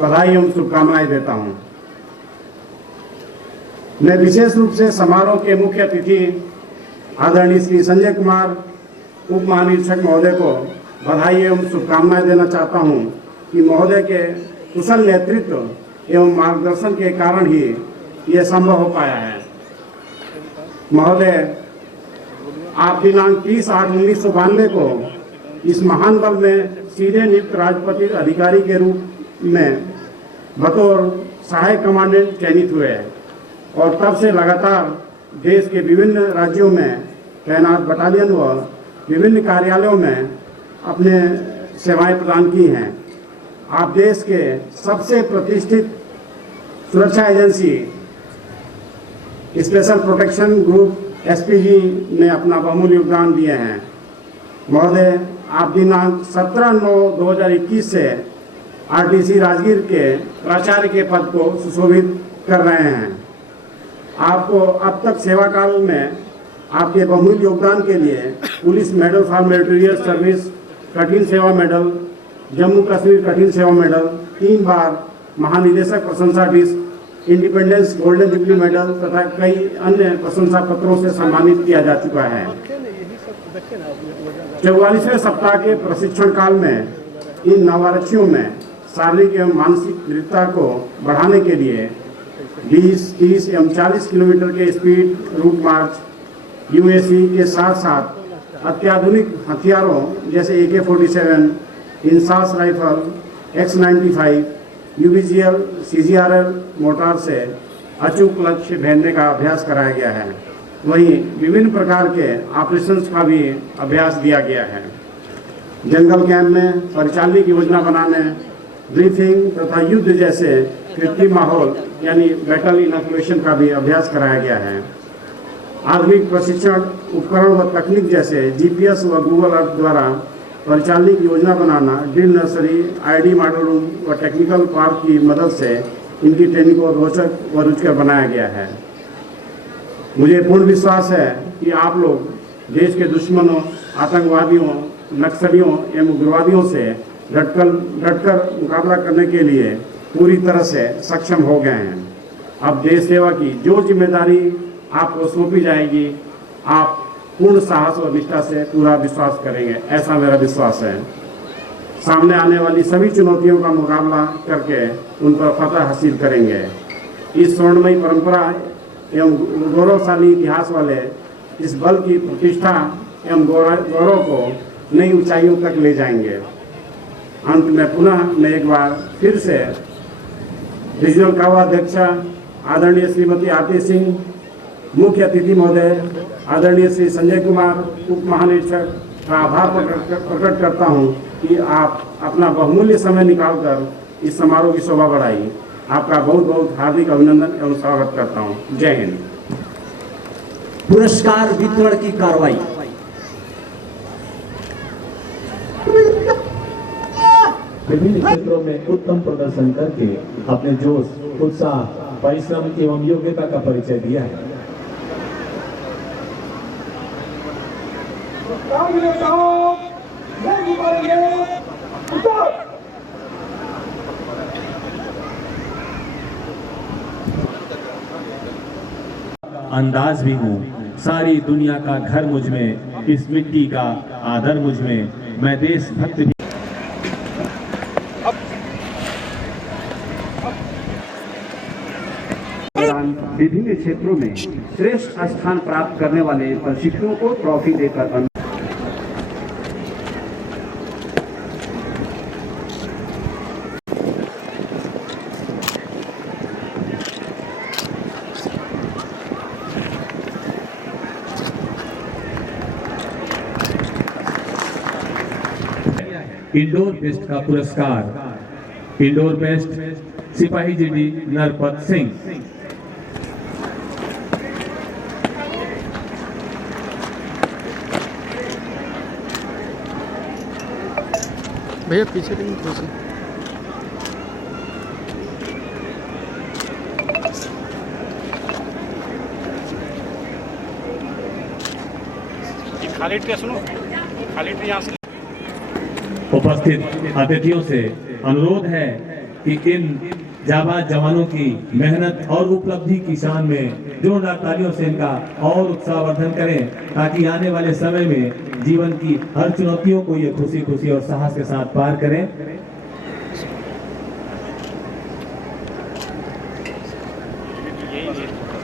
बधाई एवं शुभकामनाएं देता हूं। मैं विशेष रूप से समारोह के मुख्य अतिथि आदरणीय श्री संजय कुमार, उप महानिरीक्षक महोदय को बधाई एवं शुभकामनाएं देना चाहता हूं कि महोदय के कुशल नेतृत्व एवं मार्गदर्शन के कारण ही ये संभव हो पाया है। महोदय, आप दिनांक 30/8/1992 को इस महान बल में सीधे नियुक्त राजपत्रित अधिकारी के रूप में बतौर सहायक कमांडेंट चयनित हुए और तब से लगातार देश के विभिन्न राज्यों में तैनात बटालियन व विभिन्न कार्यालयों में अपने सेवाएं प्रदान की हैं। आप देश के सबसे प्रतिष्ठित सुरक्षा agency special protection group SPG में अपना बहुमूल्य योगदान दिए हैं। महोदय, आप दिनांक 17/9/2021 से आरटीसी राजगीर के प्राचार्य के पद को सुशोभित कर रहे हैं। आपको अब तक सेवा काल में आपके बहुमूल्य योगदान के लिए police medal for meritorious service, कठिन सेवा मेडल, जम्मू कश्मीर कठिन सेवा मेडल, 3 बार महानिदेशक प्रशंसा disc, independence golden jubilee medal तथा कई अन्य प्रशंसा पत्रों से सम्मानित किया जा चुका है। 44वें सप्ताह के प्रशिक्षण काल में इन नवारक्षियों में शारीरिक एवं मानसिक दृढ़ता को बढ़ाने के लिए 20, 30 एवं 40 किलोमीटर के स्पीड रूट मार्च, यूएसी के साथ साथ अत्याधुनिक हथियारों जैसे AK-47, INSAS rifle, X-95, UBGL, CGRL mortar से अचूक लक्ष्य भेदने का अभ्यास कराया गया है। वहीं विभिन्न प्रकार के ऑपरेशंस का भी अभ्यास दिया गया है। जंगल कैंप में परिचालनिक योजना बनाने, ब्रीफिंग तथा युद्ध जैसे कृत्रिम माहौल यानी बैटल इनोकुलेशन का भी अभ्यास कराया गया है। आधुनिक प्रशिक्षण उपकरण व तकनीक जैसे GPS व गूगल अर्थ द्वारा परिचालनिक योजना बनाना, drill nursery, ID model room व टेक्निकल पार्क की मदद से इनकी ट्रेनिंग को रोचक व रुचिकर बनाया गया है। मुझे पूर्ण विश्वास है कि आप लोग देश के दुश्मनों, आतंकवादियों, नक्सलियों एवं उग्रवादियों से डटकर मुकाबला करने के लिए पूरी तरह से सक्षम हो गए हैं। अब देश सेवा की जो जिम्मेदारी आपको सौंपी जाएगी, आप पूर्ण साहस और निष्ठा से पूरा विश्वास करेंगे, ऐसा मेरा विश्वास है। सामने आने वाली सभी चुनौतियों का मुकाबला करके उन पर फतह हासिल करेंगे। इस स्वर्णमयी परंपरा एवं गौरवशाली इतिहास वाले इस बल की प्रतिष्ठा एवं गौरव को नई ऊंचाइयों तक ले जाएंगे। अंत में पुनः मैं एक बार फिर से रीजनल कावा अध्यक्षा आदरणीय श्रीमती आरती सिंह, मुख्य अतिथि महोदय आदरणीय श्री संजय कुमार उप महानिरीक्षक का आभार प्रकट करता हूं कि आप अपना बहुमूल्य समय निकालकर इस समारोह की शोभा बढ़ाई। आपका बहुत बहुत हार्दिक अभिनंदन एवं स्वागत करता हूं। जय हिंद। पुरस्कार वितरण की कार्रवाई। विभिन्न क्षेत्रों में उत्तम प्रदर्शन करके अपने जोश, उत्साह, परिश्रम एवं योग्यता का परिचय दिया है। अंदाज भी हूँ, सारी दुनिया का घर मुझ में, इस मिट्टी का आदर मुझ में, मैं देशभक्त भी। विभिन्न क्षेत्रों में श्रेष्ठ स्थान प्राप्त करने वाले प्रशिक्षुओं को ट्रॉफी देकर इंडोर बेस्ट का पुरस्कार इंडोर बेस्ट सिपाही जीडी नरपत सिंह। भैया पीछे नहीं पीछे। खालिद के सुनो, खालिद यहाँ से। उपस्थित अतिथियों से अनुरोध है कि इन जाबाज जवानों की मेहनत और उपलब्धि की शान में जोरदार तालियों से इनका और उत्साहवर्धन करें, ताकि आने वाले समय में जीवन की हर चुनौतियों को ये खुशी खुशी और साहस के साथ पार करें।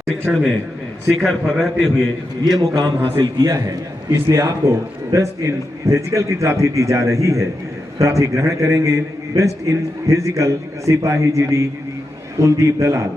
शिक्षण में शिखर पर रहते हुए ये मुकाम हासिल किया है, इसलिए आपको बेस्ट इन फिजिकल की ट्रॉफी दी जा रही है। ट्रॉफी ग्रहण करेंगे बेस्ट इन फिजिकल सिपाही GD Kuldeep Dalal.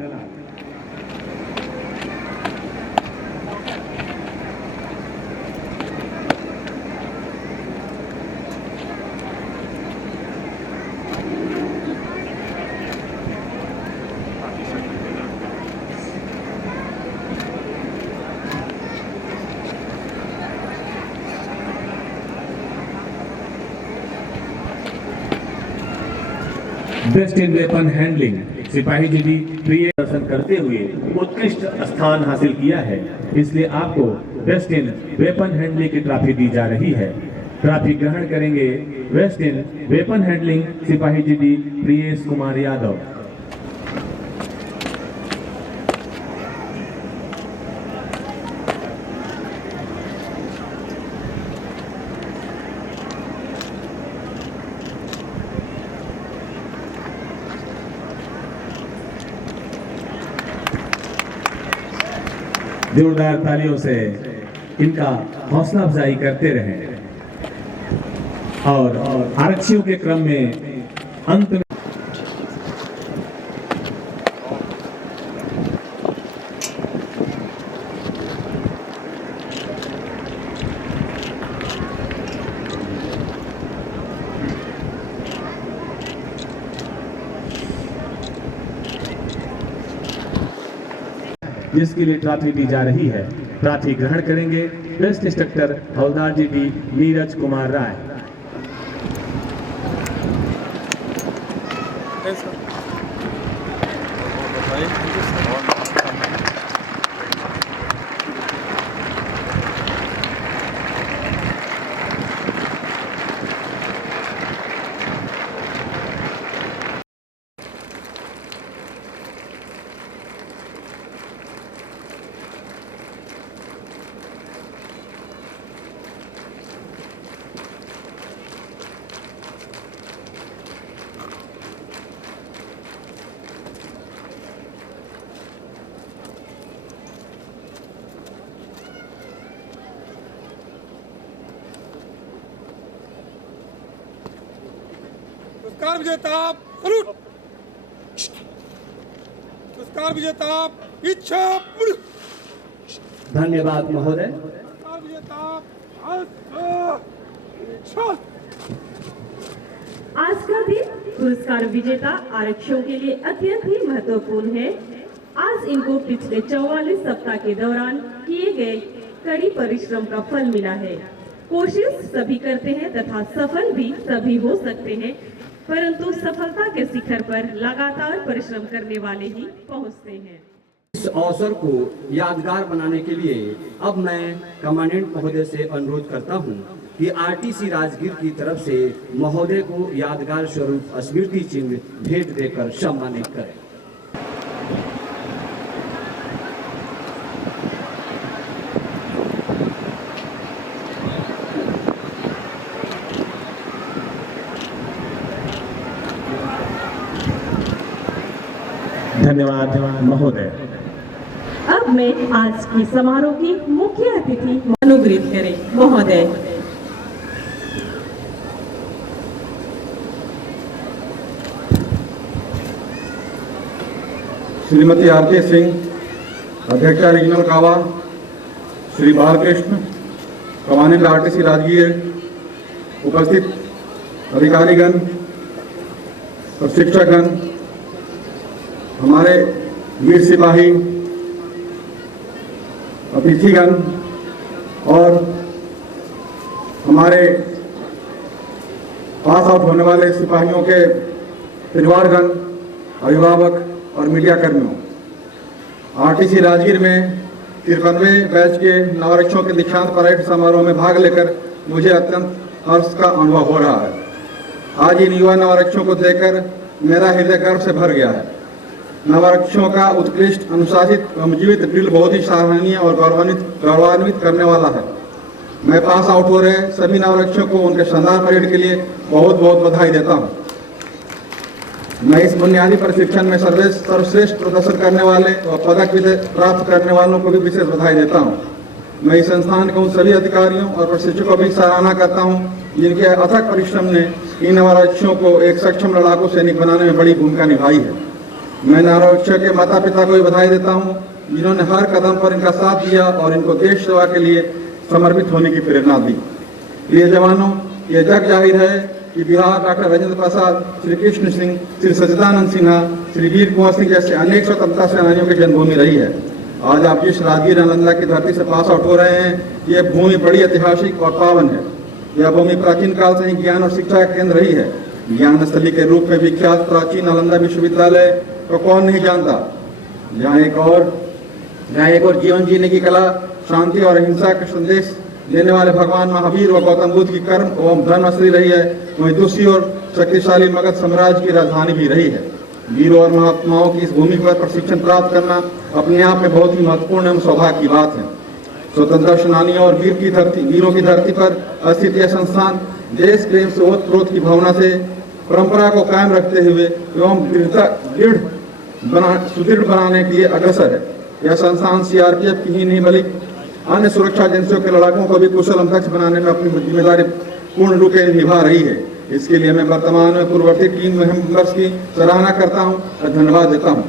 Best in weapon handling सिपाही जी डी प्रिय प्रदर्शन करते हुए उत्कृष्ट स्थान हासिल किया है, इसलिए आपको बेस्ट इन वेपन हैंडलिंग की ट्रॉफी दी जा रही है। ट्रॉफी ग्रहण करेंगे बेस्ट इन वेपन हैंडलिंग सिपाही जी डी प्रियेश कुमार यादव। जोरदार तालियों से इनका हौसला अफजाई करते रहें और आरक्षियों के क्रम में अंत में जिसके लिए ट्रॉफी दी जा रही है। ट्रॉफी ग्रहण करेंगे बेस्ट इंस्ट्रक्टर हवलदार जी डी नीरज कुमार राय। पुरस्कार विजेता सलूट। पुरस्कार विजेता इच्छा। धन्यवाद महोदय। पुरस्कार विजेता इच्छा। आज का दिन पुरस्कार विजेता आरक्षियों के लिए अत्यंत ही महत्वपूर्ण है। आज इनको पिछले 44 सप्ताह के दौरान किए गए कड़ी परिश्रम का फल मिला है। कोशिश सभी करते हैं तथा सफल भी सभी हो सकते हैं, परंतु सफलता के शिखर पर लगातार परिश्रम करने वाले ही पहुंचते हैं। इस अवसर को यादगार बनाने के लिए अब मैं कमांडेंट महोदय से अनुरोध करता हूं कि आरटीसी राजगीर की तरफ से महोदय को यादगार स्वरूप स्मृति चिन्ह भेंट देकर सम्मानित करें। धन्यवाद महोदय। अब मैं आज की समारोह की मुख्य अतिथि अनुग्रहित करें महोदय। श्रीमती आरके सिंह, अध्यक्षा रीजनल कावा, श्री बालकृष्ण, कमांडेंट आरटीसी राजगीर, उपस्थित अधिकारीगण, प्रशिक्षकगण, हमारे वीर सिपाही, अतिथिगण और हमारे पास आउट होने वाले सिपाहियों के परिवारगण, अभिभावक और मीडिया कर्मियों, आरटीसी राजगीर में 53वें बैच के नवारक्षों के दीक्षांत परेड समारोह में भाग लेकर मुझे अत्यंत हर्ष का अनुभव हो रहा है। आज इन युवा नवारक्षों को देखकर मेरा हृदय गर्व से भर गया है। नवारक्षों का उत्कृष्ट, अनुशासित एवं जीवित ड्रिल बहुत ही सराहनीय और गौरवान्वित करने वाला है। मैं पास आउट हो रहे सभी नवरक्षकों को उनके शानदार परेड के लिए बहुत बहुत बधाई देता हूं। मैं इस बुनियादी प्रशिक्षण में सर्वश्रेष्ठ प्रदर्शन करने वाले और पदक प्राप्त करने वालों को भी विशेष बधाई देता हूं। मैं इस संस्थान के उन सभी अधिकारियों और प्रशिक्षकों की सराहना करता हूं जिनके अथक परिश्रम ने इन नवरक्षकों को एक सक्षम लड़ाकू सैनिक बनाने में बड़ी भूमिका निभाई है। मैं नवरक्षक के माता पिता को भी बधाई देता हूं जिन्होंने हर कदम पर इनका साथ दिया और इनको देश सेवा के लिए समर्पित होने की प्रेरणा दी। प्रिय जवानों, ये जग जाहिर है कि बिहार डॉक्टर राजेंद्र प्रसाद, श्री कृष्ण सिंह, श्री सच्चिदानंद सिन्हा, श्री वीर कुंवर सिंह जैसे अनेक स्वतंत्रता सेनानियों की जन्मभूमि रही है। आज आप जिस राजगीर नालंदा की धरती से पास आउट हो रहे हैं, ये भूमि बड़ी ऐतिहासिक और पावन है। यह भूमि प्राचीन काल से ही ज्ञान और शिक्षा का केंद्र रही है। ज्ञान स्थली के रूप में विख्यात प्राचीन नालंदा विश्वविद्यालय को कौन नहीं जानता, जहाँ एक और जीवन जीने की कला, शांति और अहिंसा का संदेश देने वाले भगवान महावीर व गौतम बुद्ध की कर्म एवं धर्मस्थली रही है, वहीं दूसरी ओर शक्तिशाली मगध साम्राज्य की राजधानी भी रही है। वीरों और महात्माओं की इस भूमि पर प्रशिक्षण प्राप्त करना अपने आप में बहुत ही महत्वपूर्ण एवं सौभाग्य की बात है। स्वतंत्रता सेनानियों और वीरों की धरती पर स्थित यह संस्थान देश प्रेम से ओतप्रोत की भावना से परंपरा को कायम रखते हुए एवं सुदृढ़ बनाने के लिए अग्रसर है। यह संस्थान सीआरपीएफ की ही नहीं बल्कि अन्य सुरक्षा एजेंसियों के लड़ाकों को भी कुशल अध्यक्ष बनाने में अपनी जिम्मेदारी पूर्ण रूप से निभा रही है। इसके लिए मैं वर्तमान में पूर्ववर्ती टीम मेंबर्स की सराहना करता हूं और धन्यवाद देता हूं।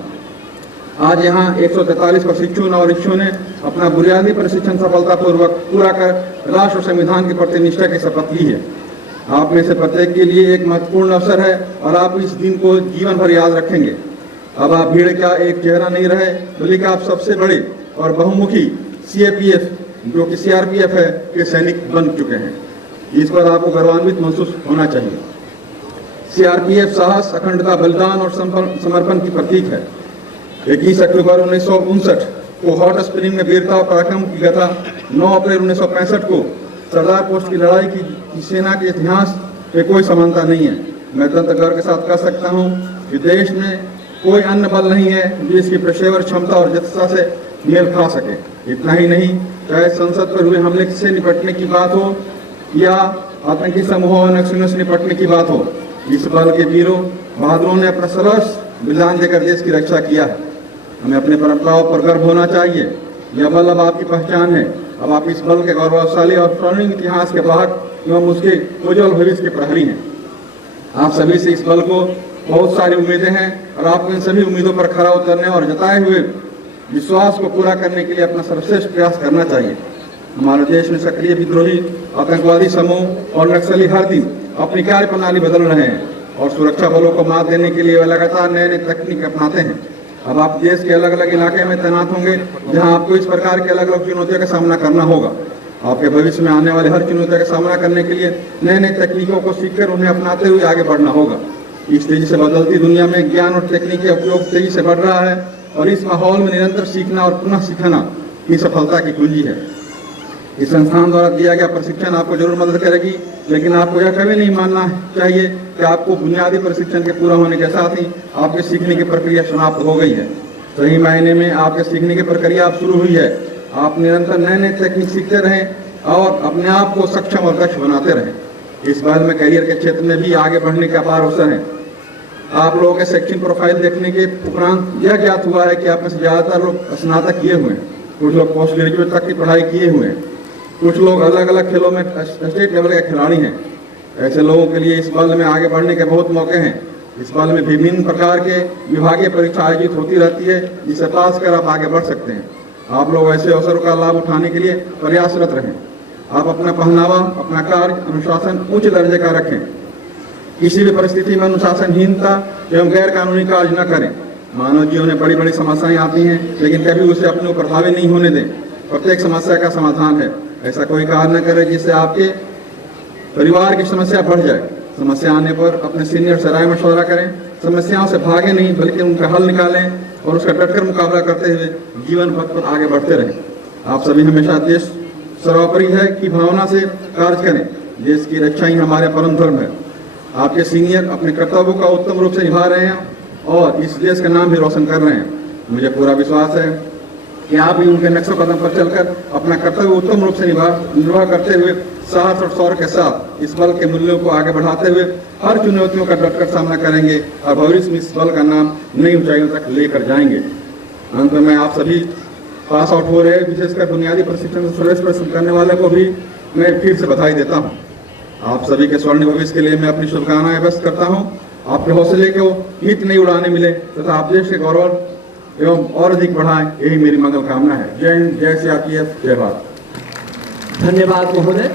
आज यहाँ 143 प्रशिक्षु और इच्छुओं ने अपना बुनियादी प्रशिक्षण सफलतापूर्वक पूरा कर राष्ट्र और संविधान के प्रति निष्ठा की शपथ ली है। आप में से प्रत्येक के लिए एक महत्वपूर्ण अवसर है और आप इस दिन को जीवन भर याद रखेंगे। अब आप भीड़ का एक चेहरा नहीं रहे, बल्कि आप सबसे बड़े और बहुमुखी सीएपीएफ जो कि सीआरपीएफ है के सैनिक बन चुके हैं। इस पर आपको गर्वान्वित महसूस होना चाहिए। सीआरपीएफ साहस, अखंडता, बलिदान और समर्पण की प्रतीक है। 21 अक्टूबर 1959 को हॉट स्प्रिंग में वीरता और पराक्रम की गाथा, 9 अप्रैल 1965 को सरदार पोस्ट की लड़ाई की सेना के इतिहास में कोई समानता नहीं है। मैं अत्यंत गर्व के साथ कह सकता हूं कि देश में कोई अन्य बल नहीं है जो इसकी पेशेवर क्षमता और जत्था से मेल खा सके। इतना ही नहीं, चाहे संसद पर हुए हमले से निपटने की बात हो या आतंकी समूहों और नक्सलियों से निपटने की बात हो, इस बल के वीरों बहादुरों ने अपना सर्वस्व बलिदान देकर देश की रक्षा किया है। हमें अपने परंपराओं पर गर्व होना चाहिए। यह बल अब आपकी पहचान है। अब आप इस बल के गौरवशाली और स्वर्णिम इतिहास के वाहक एवं उसके उज्जवल भविष्य के प्रहरी हैं। आप सभी से इस बल को बहुत सारी उम्मीदें हैं और आपको इन सभी उम्मीदों पर खरा उतरने और जताए हुए विश्वास को पूरा करने के लिए अपना सर्वश्रेष्ठ प्रयास करना चाहिए। हमारे देश में सक्रिय विद्रोही, आतंकवादी समूह और नक्सली हर दिन अपनी कार्य प्रणाली बदल रहे हैं और सुरक्षा बलों को मात देने के लिए वे लगातार नए नए तकनीक अपनाते हैं। अब आप देश के अलग अलग इलाके में तैनात होंगे जहां आपको इस प्रकार की अलग अलग चुनौतियों का सामना करना होगा। आपके भविष्य में आने वाले हर चुनौतियों का सामना करने के लिए नए नए तकनीकों को सीखकर उन्हें अपनाते हुए आगे बढ़ना होगा। इस तेजी से बदलती दुनिया में ज्ञान और तकनीक का उपयोग तेजी से बढ़ रहा है और इस माहौल में निरंतर सीखना और पुनः सीखना ही सफलता की कुंजी है। इस संस्थान द्वारा दिया गया प्रशिक्षण आपको जरूर मदद करेगी, लेकिन आपको यह कभी नहीं मानना चाहिए कि आपको बुनियादी प्रशिक्षण के पूरा होने के साथ ही आपके सीखने की प्रक्रिया समाप्त हो गई है। सही मायने में आपके सीखने की प्रक्रिया अब शुरू हुई है। आप निरंतर नए नए तकनीक सीखते रहें और अपने आप को सक्षम और दक्ष बनाते रहें। इस बार में करियर के क्षेत्र में भी आगे बढ़ने का अपार अवसर है। आप लोगों के शैक्षणिक प्रोफाइल देखने के उपरांत यह ज्ञात हुआ है कि आप में से ज़्यादातर लोग स्नातक किए हुए हैं, कुछ लोग पोस्ट ग्रेजुएट तक की पढ़ाई किए हुए हैं, कुछ लोग अलग अलग खेलों में स्टेट लेवल के खिलाड़ी हैं। ऐसे लोगों के लिए इस बल में आगे बढ़ने के बहुत मौके हैं। इस बल में विभिन्न प्रकार के विभागीय परीक्षा आयोजित होती रहती है, जिसे पास कर आप आगे बढ़ सकते हैं। आप लोग ऐसे अवसरों का लाभ उठाने के लिए प्रयासरत रहें। आप अपना पहनावा, अपना कार्य अनुशासन उच्च दर्जे का रखें। किसी भी परिस्थिति में अनुशासनहीनता एवं गैर कानूनी कार्य न करें। मानव जीवन में बड़ी बड़ी समस्याएं आती हैं, लेकिन कभी उसे अपने ऊपर हावी नहीं होने दें। प्रत्येक समस्या का समाधान है। ऐसा कोई कार्य न करें जिससे आपके परिवार की समस्या बढ़ जाए। समस्या आने पर अपने सीनियर से राय मशवरा करें। समस्याओं से भागे नहीं, बल्कि उनका हल निकालें और उसका डटकर मुकाबला करते हुए जीवन पथ पर आगे बढ़ते रहें। आप सभी हमेशा देश सर्वोपरि है की भावना से कार्य करें। देश की रक्षा ही हमारे परम धर्म है। आपके सीनियर अपने कर्तव्यों का उत्तम रूप से निभा रहे हैं और इस देश का नाम भी रोशन कर रहे हैं। मुझे पूरा विश्वास है कि आप भी उनके नक्शे कदम पर चलकर अपना कर्तव्य उत्तम रूप से निर्वाह करते हुए साहस और शौर्य के साथ इस बल के मूल्यों को आगे बढ़ाते हुए हर चुनौतियों का डटकर सामना करेंगे और भविष्य में इस बल का नाम नई ऊंचाइयों तक लेकर जाएंगे। अंत में मैं आप सभी पास आउट हो रहे, विशेषकर बुनियादी प्रशिक्षण से सर्विस प्रदर्शन करने वाले को भी मैं फिर से बधाई देता हूँ। आप सभी के स्वर्ण भविष्य के लिए मैं अपनी शुभकामनाएं व्यक्त करता हूँ। आपके हौसले को नित नई उड़ाने मिले तथा आप देश के गौरव एवं और अधिक बढ़ाएं, यही मेरी मंगल कामना है। जय हिंद, जय सीआरपीएफ, जय भारत। धन्यवाद महोदय।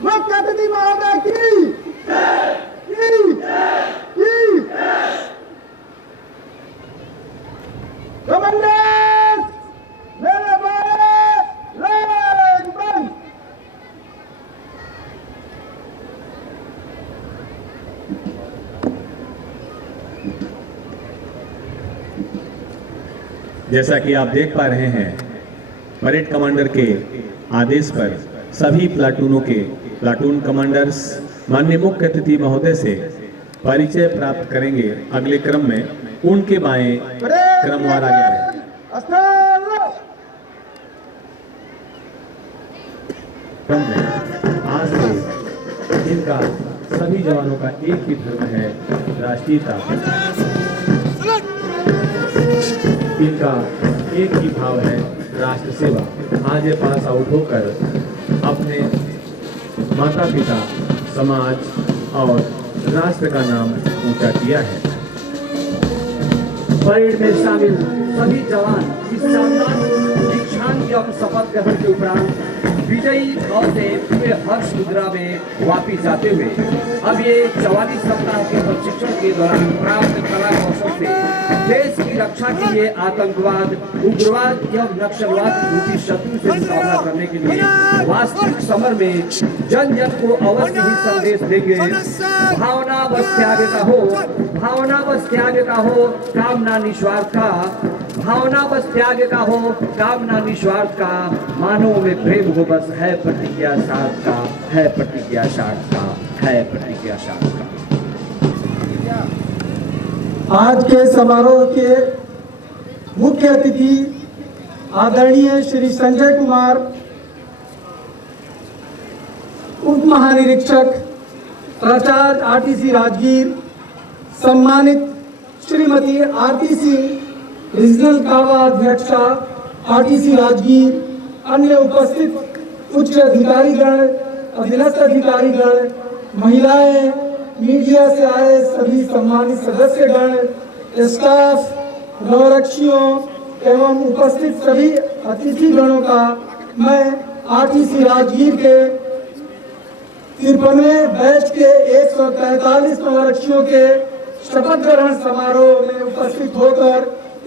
मुख्य अतिथि जैसा कि आप देख पा रहे हैं, परेड कमांडर के आदेश पर सभी प्लाटूनों के प्लाटून कमांडर्स माननीय मुख्य अतिथि महोदय से परिचय प्राप्त करेंगे। अगले क्रम में उनके बाएं क्रमवार आगे आए। क्रम में आज से इनका सभी जवानों का एक ही धर्म है, राष्ट्रीयता। इनका एक ही भाव है, राष्ट्र सेवा। आज ये पास आउट होकर अपने माता पिता, समाज और राष्ट्र का नाम ऊंचा किया है। परेड में शामिल सभी जवान इस शानदार दीक्षांत एवं शपथ ग्रहण के उपरांत विजयी भाव से पूरे हर्ष मुद्रा में वापिस जाते हुए अब ये 44 सप्ताह के प्रशिक्षण के दौरान प्राप्त कला कौशल से देश की रक्षा के लिए आतंकवाद, उग्रवाद एवं नक्सलवाद रूपी शत्रु से मुकाबला करने के लिए वास्तविक समर में जन जन को अवश्य ही संदेश देंगे। भावना बस त्याग का हो, भावना बस त्याग का हो, कामना निस्वार्थ का। भावना बस त्याग का हो, कामना निस्वार्थ का। मानव में प्रेम हो, बस है प्रतिज्ञा सार्थ का, है प्रतिज्ञा सार्थ का, है प्रतिज्ञा सार्थ का। आज के समारोह के मुख्य अतिथि आदरणीय श्री संजय कुमार, उप महानिरीक्षक प्राचार्य आरटीसी राजगीर, सम्मानित श्रीमती आरती सिंह, रीजनल कावा अध्यक्षा आरटीसी राजगीर, अन्य उपस्थित उच्च अधिकारीगण, अधीनस्थ अधिकारीगण, महिलाएं, मीडिया से आए सभी सम्मानित सदस्यगण, स्टाफ, नवरक्षियों एवं उपस्थित सभी अतिथिगणों का मैं आरटीसी राजगीर के 53वें बैच के 143 नवरक्षियों के शपथ ग्रहण समारोह में उपस्थित होकर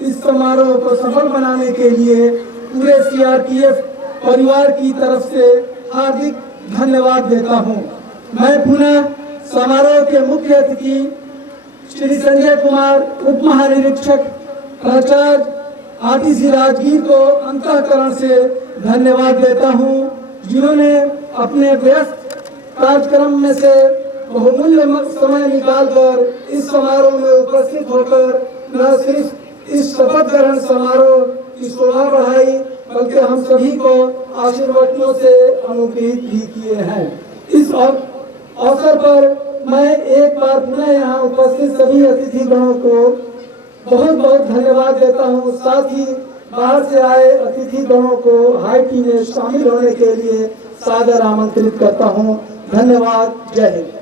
इस समारोह को सफल बनाने के लिए पूरे सीआरपीएफ परिवार की तरफ से हार्दिक धन्यवाद देता हूं। मैं पुनः समारोह के मुख्य अतिथि श्री संजय कुमार, उप महानिरीक्षक प्राचार्य आरटीसी राजगीर को अंतःकरण से धन्यवाद देता हूं, जिन्होंने अपने व्यस्त कार्यक्रम में से बहुमूल्य समय निकालकर इस समारोह में उपस्थित होकर न सिर्फ इस शपथ ग्रहण समारोह की शोभा बढ़ाई, बल्कि हम सभी को आशीर्वादों से अनुग्रहित भी किए हैं। इस अवसर पर मैं एक बार पुनः यहाँ उपस्थित सभी अतिथिगणों को बहुत बहुत धन्यवाद देता हूँ। साथ ही बाहर से आए अतिथिगणों को हाई टी में शामिल होने के लिए सादर आमंत्रित करता हूँ। धन्यवाद। जय हिंद।